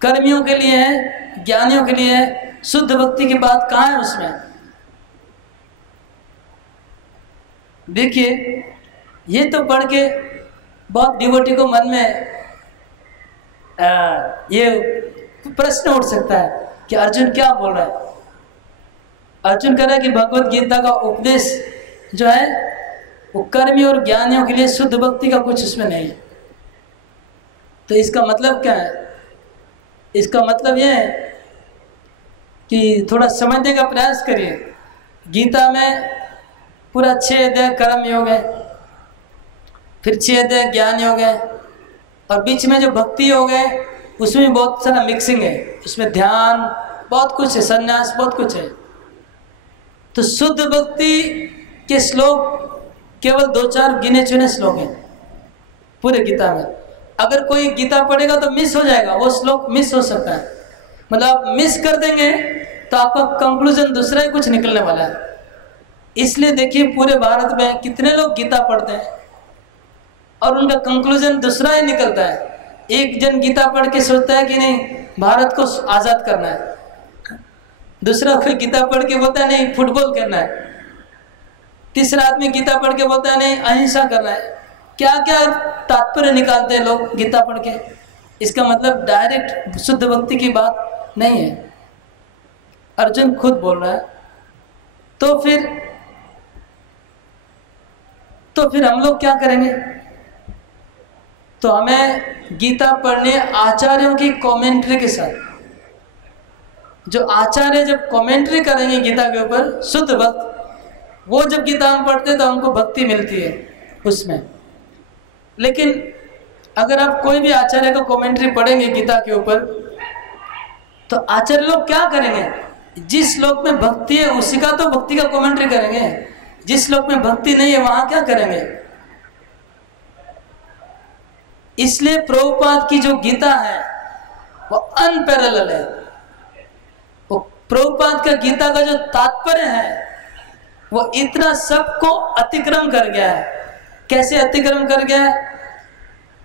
कर्मियों के लिए है, ज्ञानियों के लिए है, शुद्ध भक्ति की बात कहाँ है उसमें? देखिए, ये तो पढ़ के बहुत डिवोटी को मन में ये प्रश्न उठ सकता है कि अर्जुन क्या बोल रहा है। अर्जुन कह रहा है कि भगवत गीता का उपदेश जो है वो कर्मी और ज्ञानियों के लिए शुद्ध भक्ति का कुछ उसमें नहीं है। तो इसका मतलब क्या है? इसका मतलब यह है कि थोड़ा समझने का प्रयास करिए। गीता में पूरा 6 अध्याय कर्म योग है, फिर 6 अध्याय ज्ञान योग है, और बीच में जो भक्ति योग है उसमें बहुत सारा मिक्सिंग है। उसमें ध्यान बहुत कुछ है, संन्यास बहुत कुछ है। तो शुद्ध भक्ति के श्लोक केवल 2-4 गिने चुने श्लोक हैं पूरे गीता में। अगर कोई गीता पढ़ेगा तो मिस हो जाएगा, वो श्लोक मिस हो सकता है। मतलब आप मिस कर देंगे तो आपका कंक्लूजन दूसरा ही कुछ निकलने वाला है। इसलिए देखिए पूरे भारत में कितने लोग गीता पढ़ते हैं और उनका कंक्लूजन दूसरा ही निकलता है। एक जन गीता पढ़ के सोचता है कि नहीं भारत को आज़ाद करना है, दूसरा कोई गीता पढ़ के बोलता है नहीं फुटबॉल करना है, तीसरा आदमी गीता पढ़ के बोलता है नहीं अहिंसा करना है। क्या क्या तात्पर्य निकालते हैं लोग गीता पढ़ के। इसका मतलब डायरेक्ट शुद्ध भक्ति की बात नहीं है। अर्जुन खुद बोल रहा है। तो फिर हम लोग क्या करेंगे? तो हमें गीता पढ़ने आचार्यों की कमेंट्री के साथ, जो आचार्य जब कमेंट्री करेंगे गीता के ऊपर, शुद्ध भक्त, वो जब गीता हम पढ़ते तो हमको भक्ति मिलती है उसमें। लेकिन अगर आप कोई भी आचार्य का कमेंट्री पढ़ेंगे गीता के ऊपर, तो आचार्य लोग क्या करेंगे? जिस श्लोक में भक्ति है उसी का तो भक्ति का कमेंट्री करेंगे, जिस श्लोक में भक्ति नहीं है वहां क्या करेंगे? इसलिए प्रभुपाद की जो गीता है वो अनपैरेलल है। वो प्रभुपाद का गीता का जो तात्पर्य है वो इतना सबको अतिक्रम कर गया है। कैसे अतिक्रम कर गया है?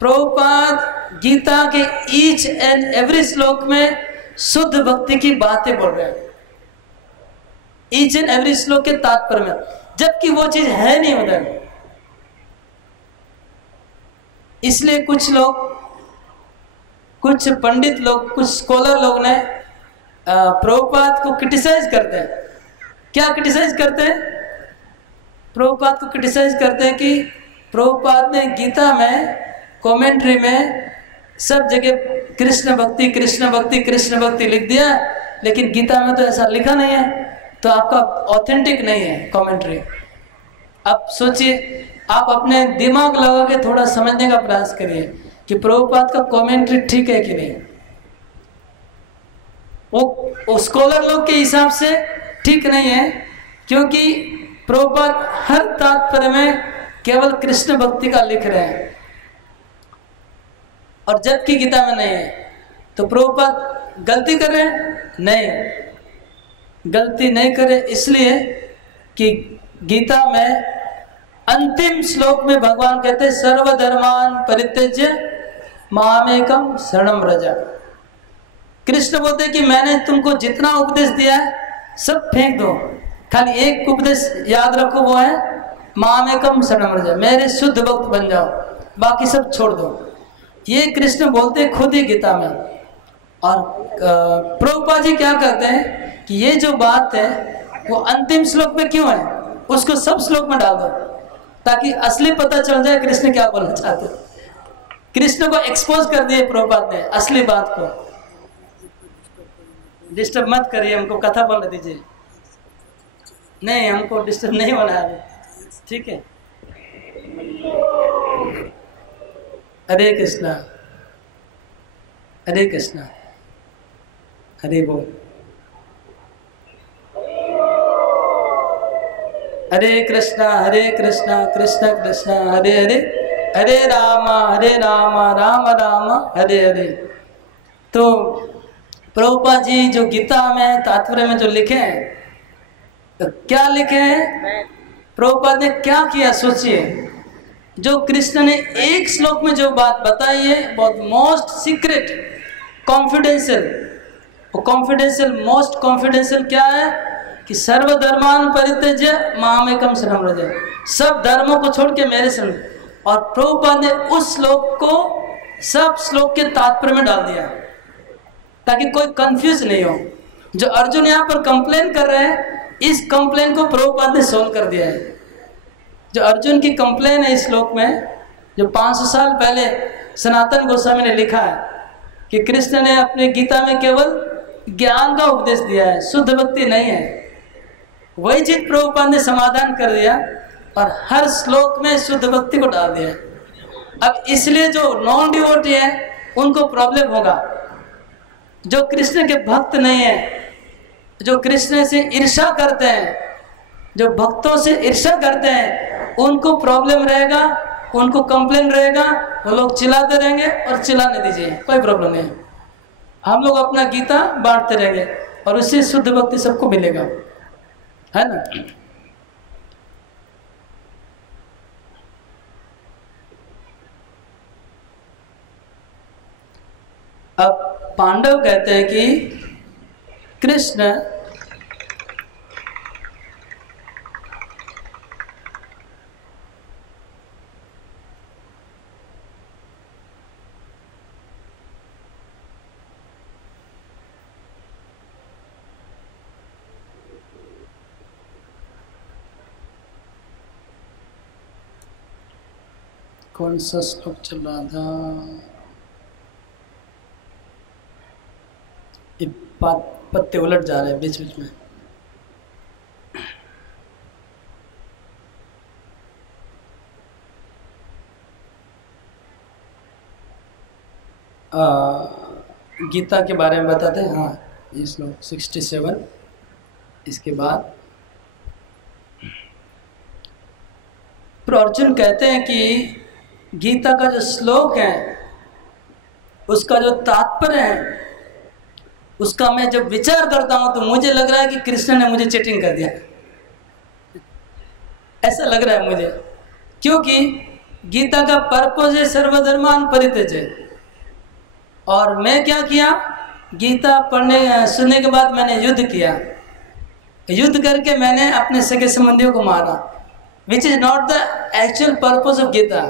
प्रभुपाद गीता के ईच एंड एवरी श्लोक में शुद्ध भक्ति की बातें बोल रहे हैं, ईच एंड एवरी श्लोक के तात्पर्य में, जबकि वो चीज है नहीं उधर। इसलिए कुछ लोग, कुछ पंडित लोग, कुछ स्कॉलर लोग ने प्रभुपाद को क्रिटिसाइज करते हैं। क्या क्रिटिसाइज करते हैं? प्रभुपाद को क्रिटिसाइज करते हैं कि प्रभुपाद ने गीता में कमेंट्री में सब जगह कृष्ण भक्ति कृष्ण भक्ति कृष्ण भक्ति लिख दिया, लेकिन गीता में तो ऐसा लिखा नहीं है, तो आपका ऑथेंटिक नहीं है कमेंट्री। अब सोचिए, आप अपने दिमाग लगा के थोड़ा समझने का प्रयास करिए कि प्रभुपाद का कमेंट्री ठीक है कि नहीं। वो स्कॉलर लोग के हिसाब से ठीक नहीं है, क्योंकि प्रभुपाद हर तात्पर्य में केवल कृष्ण भक्ति का लिख रहे हैं और जबकि गीता में नहीं है। तो प्रभुपाद गलती कर रहे हैं? नहीं, गलती नहीं करे, इसलिए कि गीता में अंतिम श्लोक में भगवान कहते हैं सर्वधर्मान परित्यज्य मामेकम शरणम व्रज। कृष्ण बोलते कि मैंने तुमको जितना उपदेश दिया है सब फेंक दो, खाली एक उपदेश याद रखो, वो है मामेकम शरणम व्रज, मेरे शुद्ध भक्त बन जाओ, बाकी सब छोड़ दो। ये कृष्ण बोलते हैं खुद ही गीता में। और प्रभुपाद जी क्या करते हैं कि ये जो बात है वो अंतिम श्लोक में क्यों है, उसको सब श्लोक में डाल दो, ताकि असली पता चल जाए कृष्ण क्या बोलना चाहते हैं। कृष्ण को एक्सपोज कर दिए प्रभुपाद ने असली बात को। डिस्टर्ब मत करिए, हमको कथा बोलने दीजिए। नहीं, हमको डिस्टर्ब नहीं होना है, ठीक है। हरे कृष्णा हरे कृष्णा हरे बोल, हरे कृष्णा कृष्ण कृष्ण हरे हरे, हरे राम राम राम हरे हरे। तो प्रभुपाद जी जो गीता में तात्पर्य में जो लिखे हैं, तो क्या लिखे हैं? प्रभुपाद ने क्या किया सोचिए। जो कृष्ण ने एक श्लोक में जो बात बताई है बहुत मोस्ट सीक्रेट कॉन्फिडेंशियल, वो कॉन्फिडेंशियल मोस्ट कॉन्फिडेंशियल क्या है कि सर्वधर्मान परित्यज्य मामेकम शरणम व्रज, सब धर्मों को छोड़ के मेरे शरण। और प्रभुपाद ने उस श्लोक को सब श्लोक के तात्पर्य में डाल दिया ताकि कोई कंफ्यूज नहीं हो। जो अर्जुन यहाँ पर कंप्लेन कर रहे हैं, इस कंप्लेन को प्रभुपाद ने सोल्व कर दिया है। जो अर्जुन की कंप्लेन है इस श्लोक में, जो 500 साल पहले सनातन गोस्वामी ने लिखा है कि कृष्ण ने अपने गीता में केवल ज्ञान का उपदेश दिया है, शुद्ध भक्ति नहीं है, वही चीज प्रभुपाद ने समाधान कर दिया और हर श्लोक में शुद्ध भक्ति को डाल दिया। अब इसलिए जो नॉन डिवोटी है उनको प्रॉब्लम होगा, जो कृष्ण के भक्त नहीं है, जो कृष्ण से ईर्ष्या करते हैं, जो भक्तों से ईर्ष्या करते हैं, उनको प्रॉब्लम रहेगा, उनको कंप्लेन रहेगा, वो लोग चिल्लाते रहेंगे और चिल्लाने दीजिए, कोई प्रॉब्लम नहीं। हम लोग अपना गीता बांटते रहेंगे और उससे शुद्ध भक्ति सबको मिलेगा, है ना। अब पांडव कहते हैं कि कृष्ण कौन सा श्लोक चल रहा था, ये पत्ते उलट जा रहे हैं बीच बीच में। गीता के बारे में बताते हैं। हाँ, ये श्लोक 67। इसके बाद अर्जुन कहते हैं कि गीता का जो श्लोक है उसका जो तात्पर्य है उसका मैं जब विचार करता हूं तो मुझे लग रहा है कि कृष्ण ने मुझे चीटिंग कर दिया, ऐसा लग रहा है मुझे। क्योंकि गीता का पर्पज है सर्वधर्मान परित्यज्य, और मैं क्या किया, गीता सुनने के बाद मैंने युद्ध किया। युद्ध करके मैंने अपने सगे संबंधियों को मारा, which is not the actual purpose of Gita.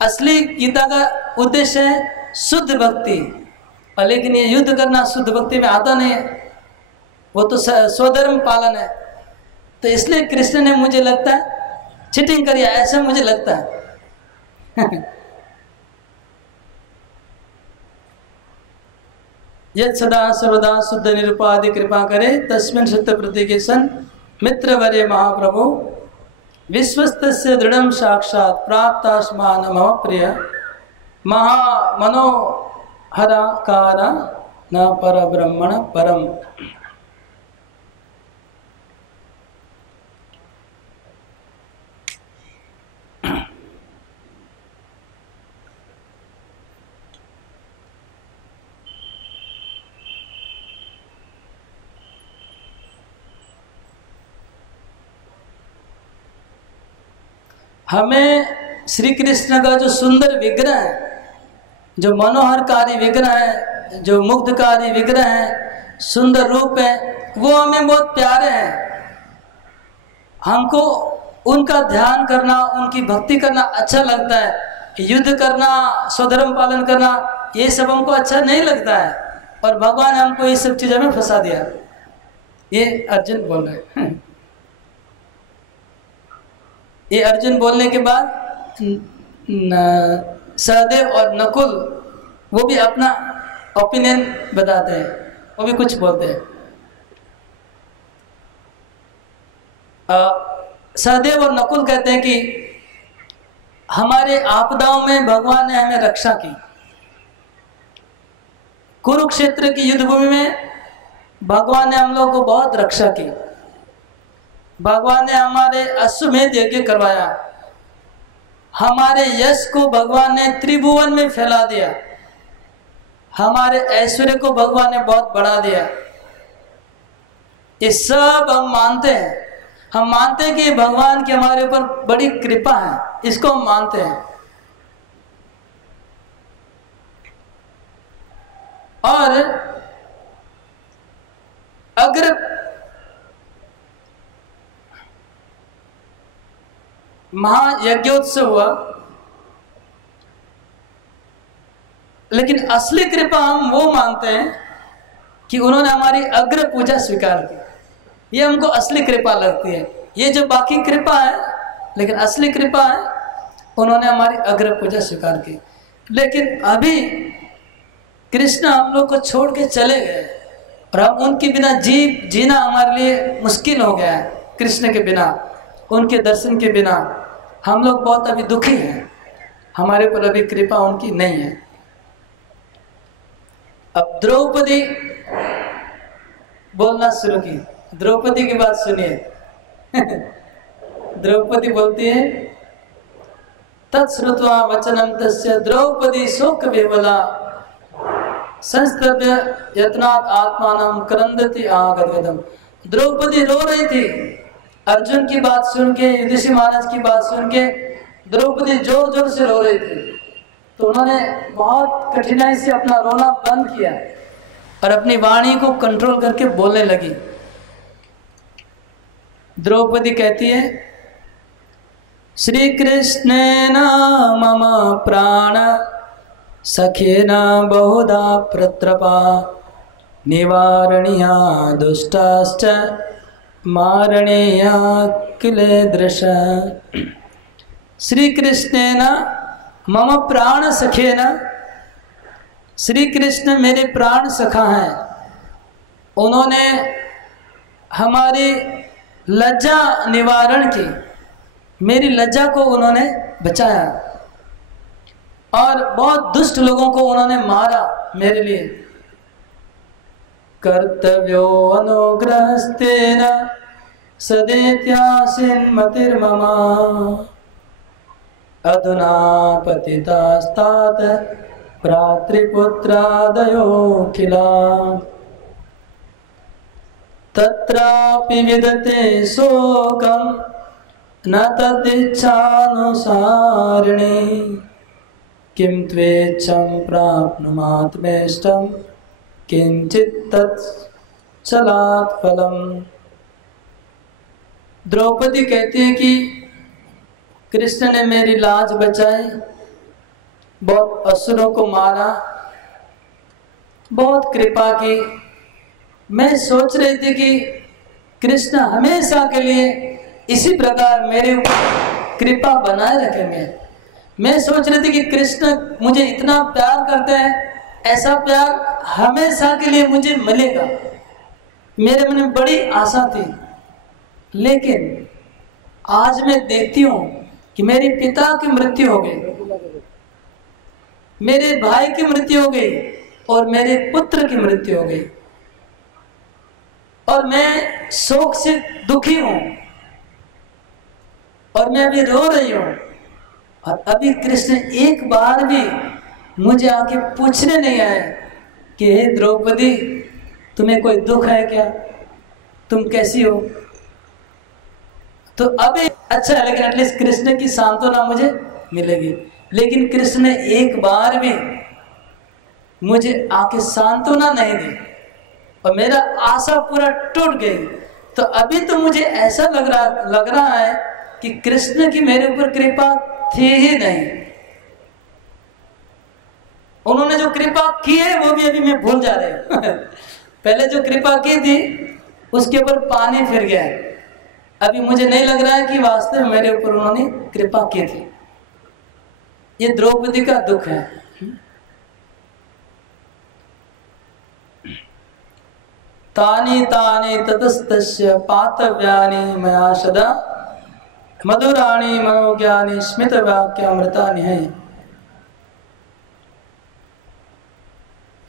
असली गीता का उद्देश्य है शुद्ध भक्ति, और लेकिन ये युद्ध करना शुद्ध भक्ति में आता नहीं है, वो तो स्वधर्म पालन है। तो इसलिए कृष्ण ने मुझे लगता है चीटिंग करी, ऐसा मुझे लगता है। यद सदा सर्वदा शुद्ध निरुपाधि कृपा करे तस्मिन् सत्य प्रतीके सन मित्र वरे महाप्रभु विश्वस्तस्य दृढ़ं साक्षात् प्राप्तास्मा नमः प्रिय महा मनोहराकार न परब्रह्मण परम। हमें श्री कृष्ण का जो सुंदर विग्रह है, जो मनोहरकारी विग्रह है, जो मुग्धकारी विग्रह है, सुंदर रूप है, वो हमें बहुत प्यारे हैं। हमको उनका ध्यान करना, उनकी भक्ति करना अच्छा लगता है। युद्ध करना, स्वधर्म पालन करना, ये सब हमको अच्छा नहीं लगता है, और भगवान ने हमको ये सब चीज़ों में फंसा दिया। ये अर्जुन बोल रहे हैं। ये अर्जुन बोलने के बाद सहदेव और नकुल वो भी अपना ओपिनियन बताते हैं, वो भी कुछ बोलते हैं। सहदेव और नकुल कहते हैं कि हमारे आपदाओं में भगवान ने हमें रक्षा की। कुरुक्षेत्र की युद्ध भूमि में भगवान ने हम लोगों को बहुत रक्षा की। भगवान ने हमारे अश्वमेध यज्ञ करवाया, हमारे यश को भगवान ने त्रिभुवन में फैला दिया, हमारे ऐश्वर्य को भगवान ने बहुत बढ़ा दिया। ये सब हम मानते हैं। हम मानते हैं कि भगवान की हमारे ऊपर बड़ी कृपा है, इसको हम मानते हैं। और अगर महायज्ञोत्सव हुआ, लेकिन असली कृपा हम वो मानते हैं कि उन्होंने हमारी अग्र पूजा स्वीकार की, ये हमको असली कृपा लगती है। ये जो बाकी कृपा है, लेकिन असली कृपा है उन्होंने हमारी अग्र पूजा स्वीकार की। लेकिन अभी कृष्ण हम लोग को छोड़ के चले गए, और हम उनके बिना जीना हमारे लिए मुश्किल हो गया है। कृष्ण के बिना, उनके दर्शन के बिना हम लोग बहुत अभी दुखी हैं। हमारे पर अभी कृपा उनकी नहीं है। अब द्रौपदी बोलना शुरू की। द्रौपदी की बात सुनिए। द्रौपदी बोलती है, तत्श्रुत्वा वचनम तस्य द्रौपदी शोक विवला संस्तभ्य यत्नात् आत्मानं क्रंदति आगद्गदम्। द्रौपदी रो रही थी अर्जुन की बात सुन के, युधिष्ठिर महाराज की बात सुन के द्रौपदी जोर जोर से रो रही थी। तो उन्होंने बहुत कठिनाई से अपना रोना बंद किया और अपनी वाणी को कंट्रोल करके बोलने लगी। द्रौपदी कहती है, श्री कृष्णेन मम प्राण सखेन बहुधा प्रत्रपा निवारणीया दुष्टाश्च मारणीया किलेदृश। श्री कृष्णेन मम प्राण सखेन, श्री कृष्ण मेरे प्राण सखा हैं। उन्होंने हमारी लज्जा निवारण की, मेरी लज्जा को उन्होंने बचाया। और बहुत दुष्ट लोगों को उन्होंने मारा मेरे लिए। कर्तव्यो अनुग्रहस्तेन सदेत्यासीन्मतिर्मम अधुना पतितास्तात भ्रातृपुत्रादयोऽखिला तत्रापि विदते शोकं न तदिच्छानुसारिणी किं त्वेच्छं प्राप्नुमात्मेष्टं किंचित् तत्सलात् फलम्। द्रौपदी कहती है कि कृष्ण ने मेरी लाज बचाई, बहुत असुरों को मारा, बहुत कृपा की। मैं सोच रही थी कि कृष्ण हमेशा के लिए इसी प्रकार मेरे ऊपर कृपा बनाए रखेंगे। मैं सोच रही थी कि कृष्ण मुझे इतना प्यार करते हैं, ऐसा प्यार हमेशा के लिए मुझे मिलेगा। मेरे मन में बड़ी आशा थी। लेकिन आज मैं देखती हूँ कि मेरे पिता की मृत्यु हो गई, मेरे भाई की मृत्यु हो गई और मेरे पुत्र की मृत्यु हो गई, और मैं शोक से दुखी हूं और मैं अभी रो रही हूं। और अभी कृष्ण एक बार भी मुझे आके पूछने नहीं आए कि हे द्रौपदी, तुम्हें कोई दुख है क्या, तुम कैसी हो। तो अभी अच्छा है, लेकिन एटलीस्ट कृष्ण की सांत्वना मुझे मिलेगी। लेकिन कृष्ण ने एक बार भी मुझे आके सांत्वना नहीं दी और मेरा आशा पूरा टूट गई। तो अभी तो मुझे ऐसा लग रहा है कि कृष्ण की मेरे ऊपर कृपा थी ही नहीं। उन्होंने जो कृपा की है वो भी अभी मैं भूल जा रही हूं। पहले जो कृपा की थी उसके ऊपर पानी फिर गया है। अभी मुझे नहीं लग रहा है कि वास्तव में मेरे ऊपर उन्होंने कृपा की थी। ये द्रौपदी का दुख है। तानि तानि ततस्तस्य पातव्यानि मया सदा मधुराणि मनोज्ञानि स्मित वाक्यामृतानि है।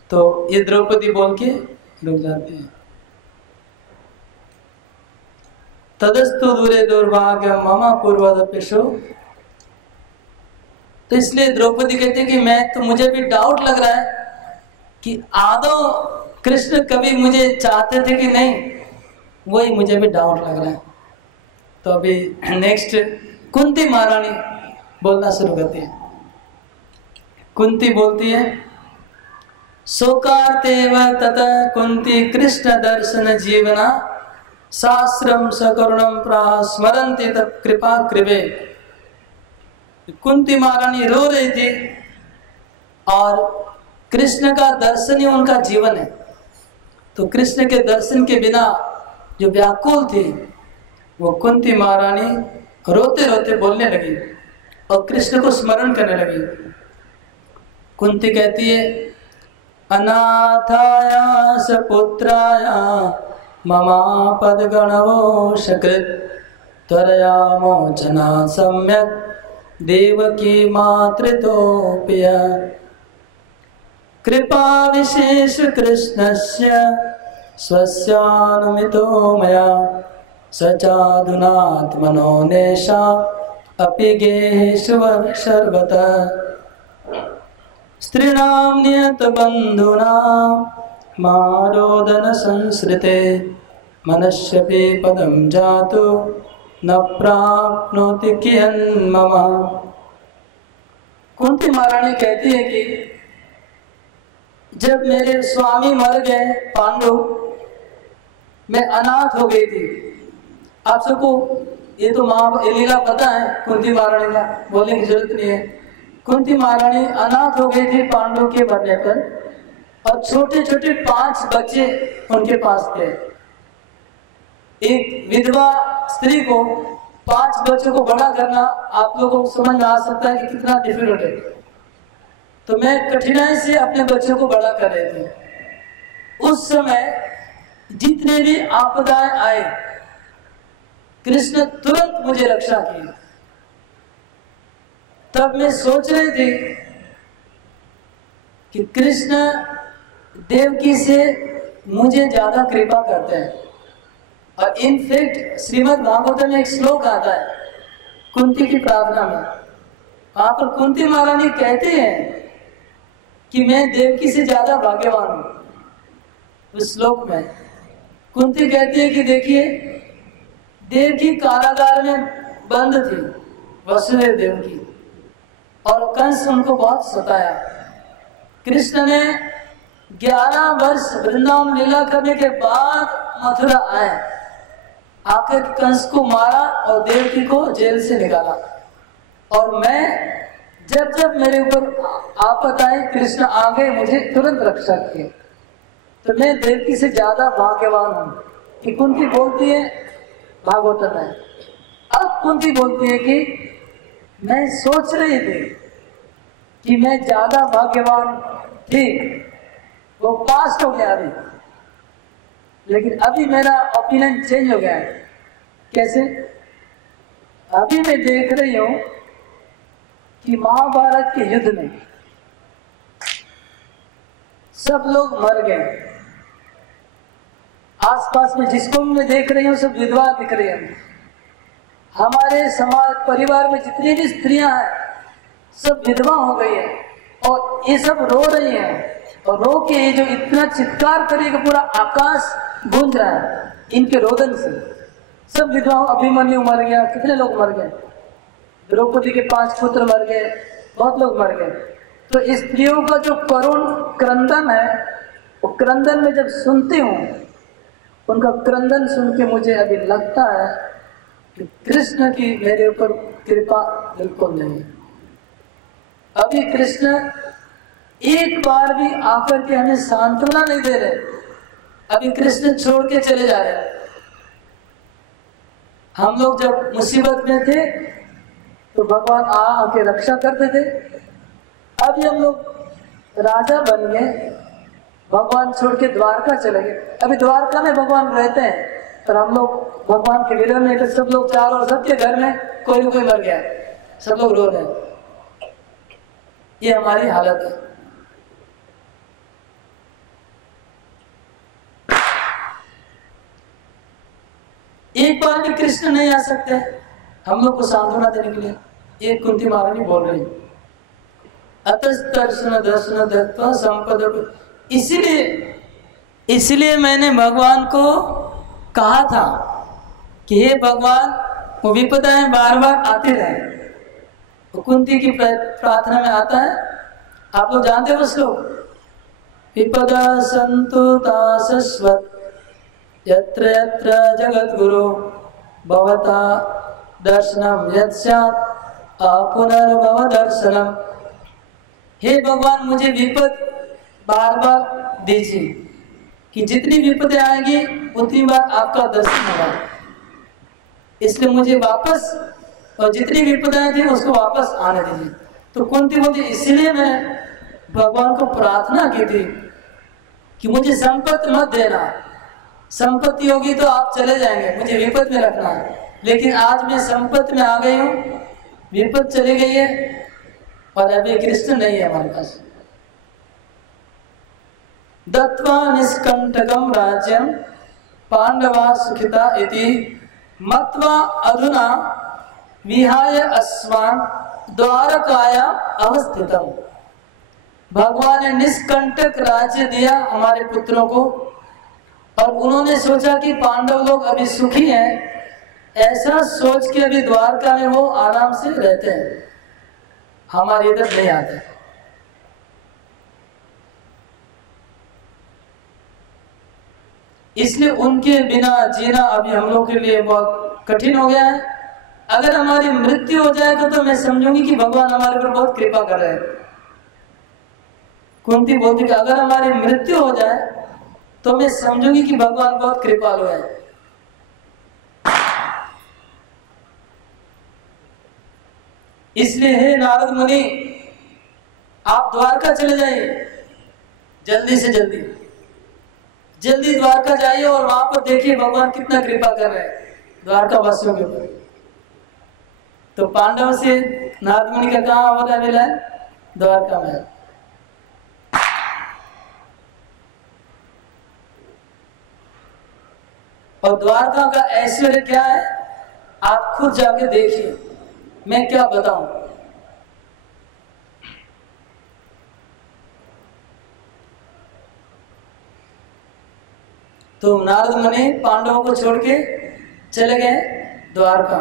तो ये द्रौपदी बोल के रुक जाते हैं। तदस्तु दूरे दुर्भाग्य मम पूर्वदपिषु। तो इसलिए द्रौपदी कहती है कि मुझे भी डाउट लग रहा है कि आदौ कृष्ण कभी मुझे चाहते थे कि नहीं, वही मुझे भी डाउट लग रहा है। तो अभी नेक्स्ट कुंती महारानी बोलना शुरू करती है। कुंती बोलती है, शोकार्तेव तत कुंती कृष्ण दर्शन जीवना शास्त्रम सकरुणम प्रास्मरन्ति तत् कृपा कृपे। कुंती महारानी रो रही थी और कृष्ण का दर्शन ही उनका जीवन है। तो कृष्ण के दर्शन के बिना जो व्याकुल थी, वो कुंती महारानी रोते रोते बोलने लगी और कृष्ण को स्मरण करने लगी। कुंती कहती है, अनाथाया सपुत्राया ममापद गणवो सकृत त्वरया मोचना सम्यक देवकी मातृतोप्य कृपा विशेष कृष्णस्य स्वस्यानुमितो मया सचाधुनात्मनो नेशा अपि गेहेषु सर्वतः स्त्रीणां नियत बंधूनां मारोदन संसृते मनस्यपि पदं जातु न प्राप्नोति कियन्मम। कुंती महारानी कहती है कि जब मेरे स्वामी मर गए पांडु, मैं अनाथ हो गई थी। आप सबको ये तो लीला पता है कुंती महारानी का, बोलने की जरूरत नहीं है। कुंती महारानी अनाथ हो गई थी पांडु के मरने पर, और छोटे छोटे 5 बच्चे उनके पास थे। एक विधवा स्त्री को 5 बच्चों को बड़ा करना आप लोगों को समझ में आ सकता है कि कितना डिफिकल्ट है। तो मैं कठिनाई से अपने बच्चों को बड़ा कर रही थी। उस समय जितने भी आपदाएं आए, कृष्ण तुरंत मुझे रक्षा की। तब मैं सोच रही थी कि कृष्ण देवकी से मुझे ज्यादा कृपा करते हैं। और इनफैक्ट श्रीमद् भागवत में एक श्लोक आता है कुंती की प्रार्थना में, वहां पर कुंती महारानी कहते हैं कि मैं देवकी से ज्यादा भाग्यवान हूं। उस श्लोक में कुंती कहती है कि देखिए, देवकी कारागार में बंद थी, वसुदेव देवकी, और कंस उनको बहुत सताया। कृष्ण ने 11 वर्ष वृंदावन लीला करने के बाद मथुरा आए, आकर कंस को मारा और देवकी को जेल से निकाला। और मैं जब जब मेरे ऊपर आपत आई, कृष्ण आ गए, मुझे तुरंत रक्षा किए। तो मैं देवकी से ज्यादा भाग्यवान हूं। कि कुंती बोलती है भागवत में, अब कुंती बोलती है कि मैं सोच रही थी कि मैं ज्यादा भाग्यवान थी, वो पास्ट हो गया अभी, लेकिन अभी मेरा ओपिनियन चेंज हो गया है। कैसे? अभी मैं देख रही हूं कि महाभारत के युद्ध में सब लोग मर गए। आसपास में जिसको भी मैं देख रही हूँ सब विधवा दिख रही हैं। हमारे समाज परिवार में जितनी भी स्त्रियां हैं सब विधवा हो गई है, और ये सब रो रही हैं, और रो के ये जो इतना चित्कार करेगा पूरा आकाश गूंज रहा है इनके रोदन से। सब विधवा, अभिमन्यु मर गया, कितने लोग मर गए, द्रौपदी के 5 पुत्र मर गए, बहुत लोग मर गए। तो स्त्रियों का जो करुण क्रंदन है, वो क्रंदन में जब सुनती हूँ, उनका क्रंदन सुन के मुझे अभी लगता है कि कृष्ण की मेरे ऊपर कृपा बिल्कुल नहीं। अभी कृष्ण एक बार भी आकर के हमें सांत्वना नहीं दे रहे। अभी कृष्ण छोड़ के चले जा रहे हैं। हम लोग जब मुसीबत में थे तो भगवान आके रक्षा करते थे। अभी हम लोग राजा बन गए, भगवान छोड़ के द्वारका चले गए। अभी द्वारका में भगवान रहते हैं, पर हम लोग भगवान के विरह में, तो सब लोग चारों और सबके घर में कोई न कोई मर गया, सब लोग रो रहे हैं। ये हमारी हालत है। एक बार भी कृष्ण नहीं आ सकते हम लोग को सांत्वना देने के लिए। ये कुंती महारानी बोल रही, अतस्तर्शन दर्शन दत्वा संपद। इसलिए मैंने भगवान को कहा था कि हे भगवान, वो विपदाएं बार बार आते रहे। तो कुंती की प्रार्थना में आता है, आप लोग जानते हो श्लोक, विपदा संतु तासस्वत् यत्र यत्र जगद्गुरु भवता दर्शनम यत्स्यात् पुनर्भव दर्शनम। हे भगवान, मुझे विपद बार बार दीजिए कि जितनी विपदें आएगी उतनी बार आपका दर्शन होगा। इसलिए मुझे वापस, और जितनी विपदाएं थी उसको वापस आने दीजिए। तो कुंती बोलती, इसलिए मैं भगवान को प्रार्थना की थी कि मुझे संपत्ति मत देना, संपत्ति होगी तो आप चले जाएंगे, मुझे विपद में रखना है। लेकिन आज मैं संपत्ति में आ गई हूँ, विपद चली गई है, और अभी कृष्ण नहीं है हमारे पास। दत्वा निष्कंटकम राज्यम पांडवा सुखिता इति मत्वा अधुना विहाय अश्वान द्वारकायां अवस्थितम। भगवान ने निष्कंटक राज्य दिया हमारे पुत्रों को, और उन्होंने सोचा कि पांडव लोग अभी सुखी हैं, ऐसा सोच के अभी द्वारका में वो आराम से रहते हैं, हमारे इधर नहीं आते। इसलिए उनके बिना जीना अभी हम लोग के लिए बहुत कठिन हो गया है। अगर हमारी मृत्यु हो जाएगा तो मैं समझूंगी कि भगवान हमारे ऊपर बहुत कृपा कर रहे हैं। कुंती बोलती कि अगर हमारी मृत्यु हो जाए तो मैं समझूंगी कि भगवान बहुत कृपालु है। इसलिए हे नारद मुनि, आप द्वारका चले जाइए, जल्दी से जल्दी जल्दी द्वारका जाइए, और वहां पर देखिए भगवान कितना कृपा कर रहे हैं द्वारका वासियों के ऊपर। तो पांडव से नारद मुनि का कहाँ अवतार मिला है? द्वारका में। और द्वारका का ऐश्वर्य क्या है आप खुद जाके देखिए, मैं क्या बताऊं। तो नारद मुनि पांडवों को छोड़ के चले गए द्वारका।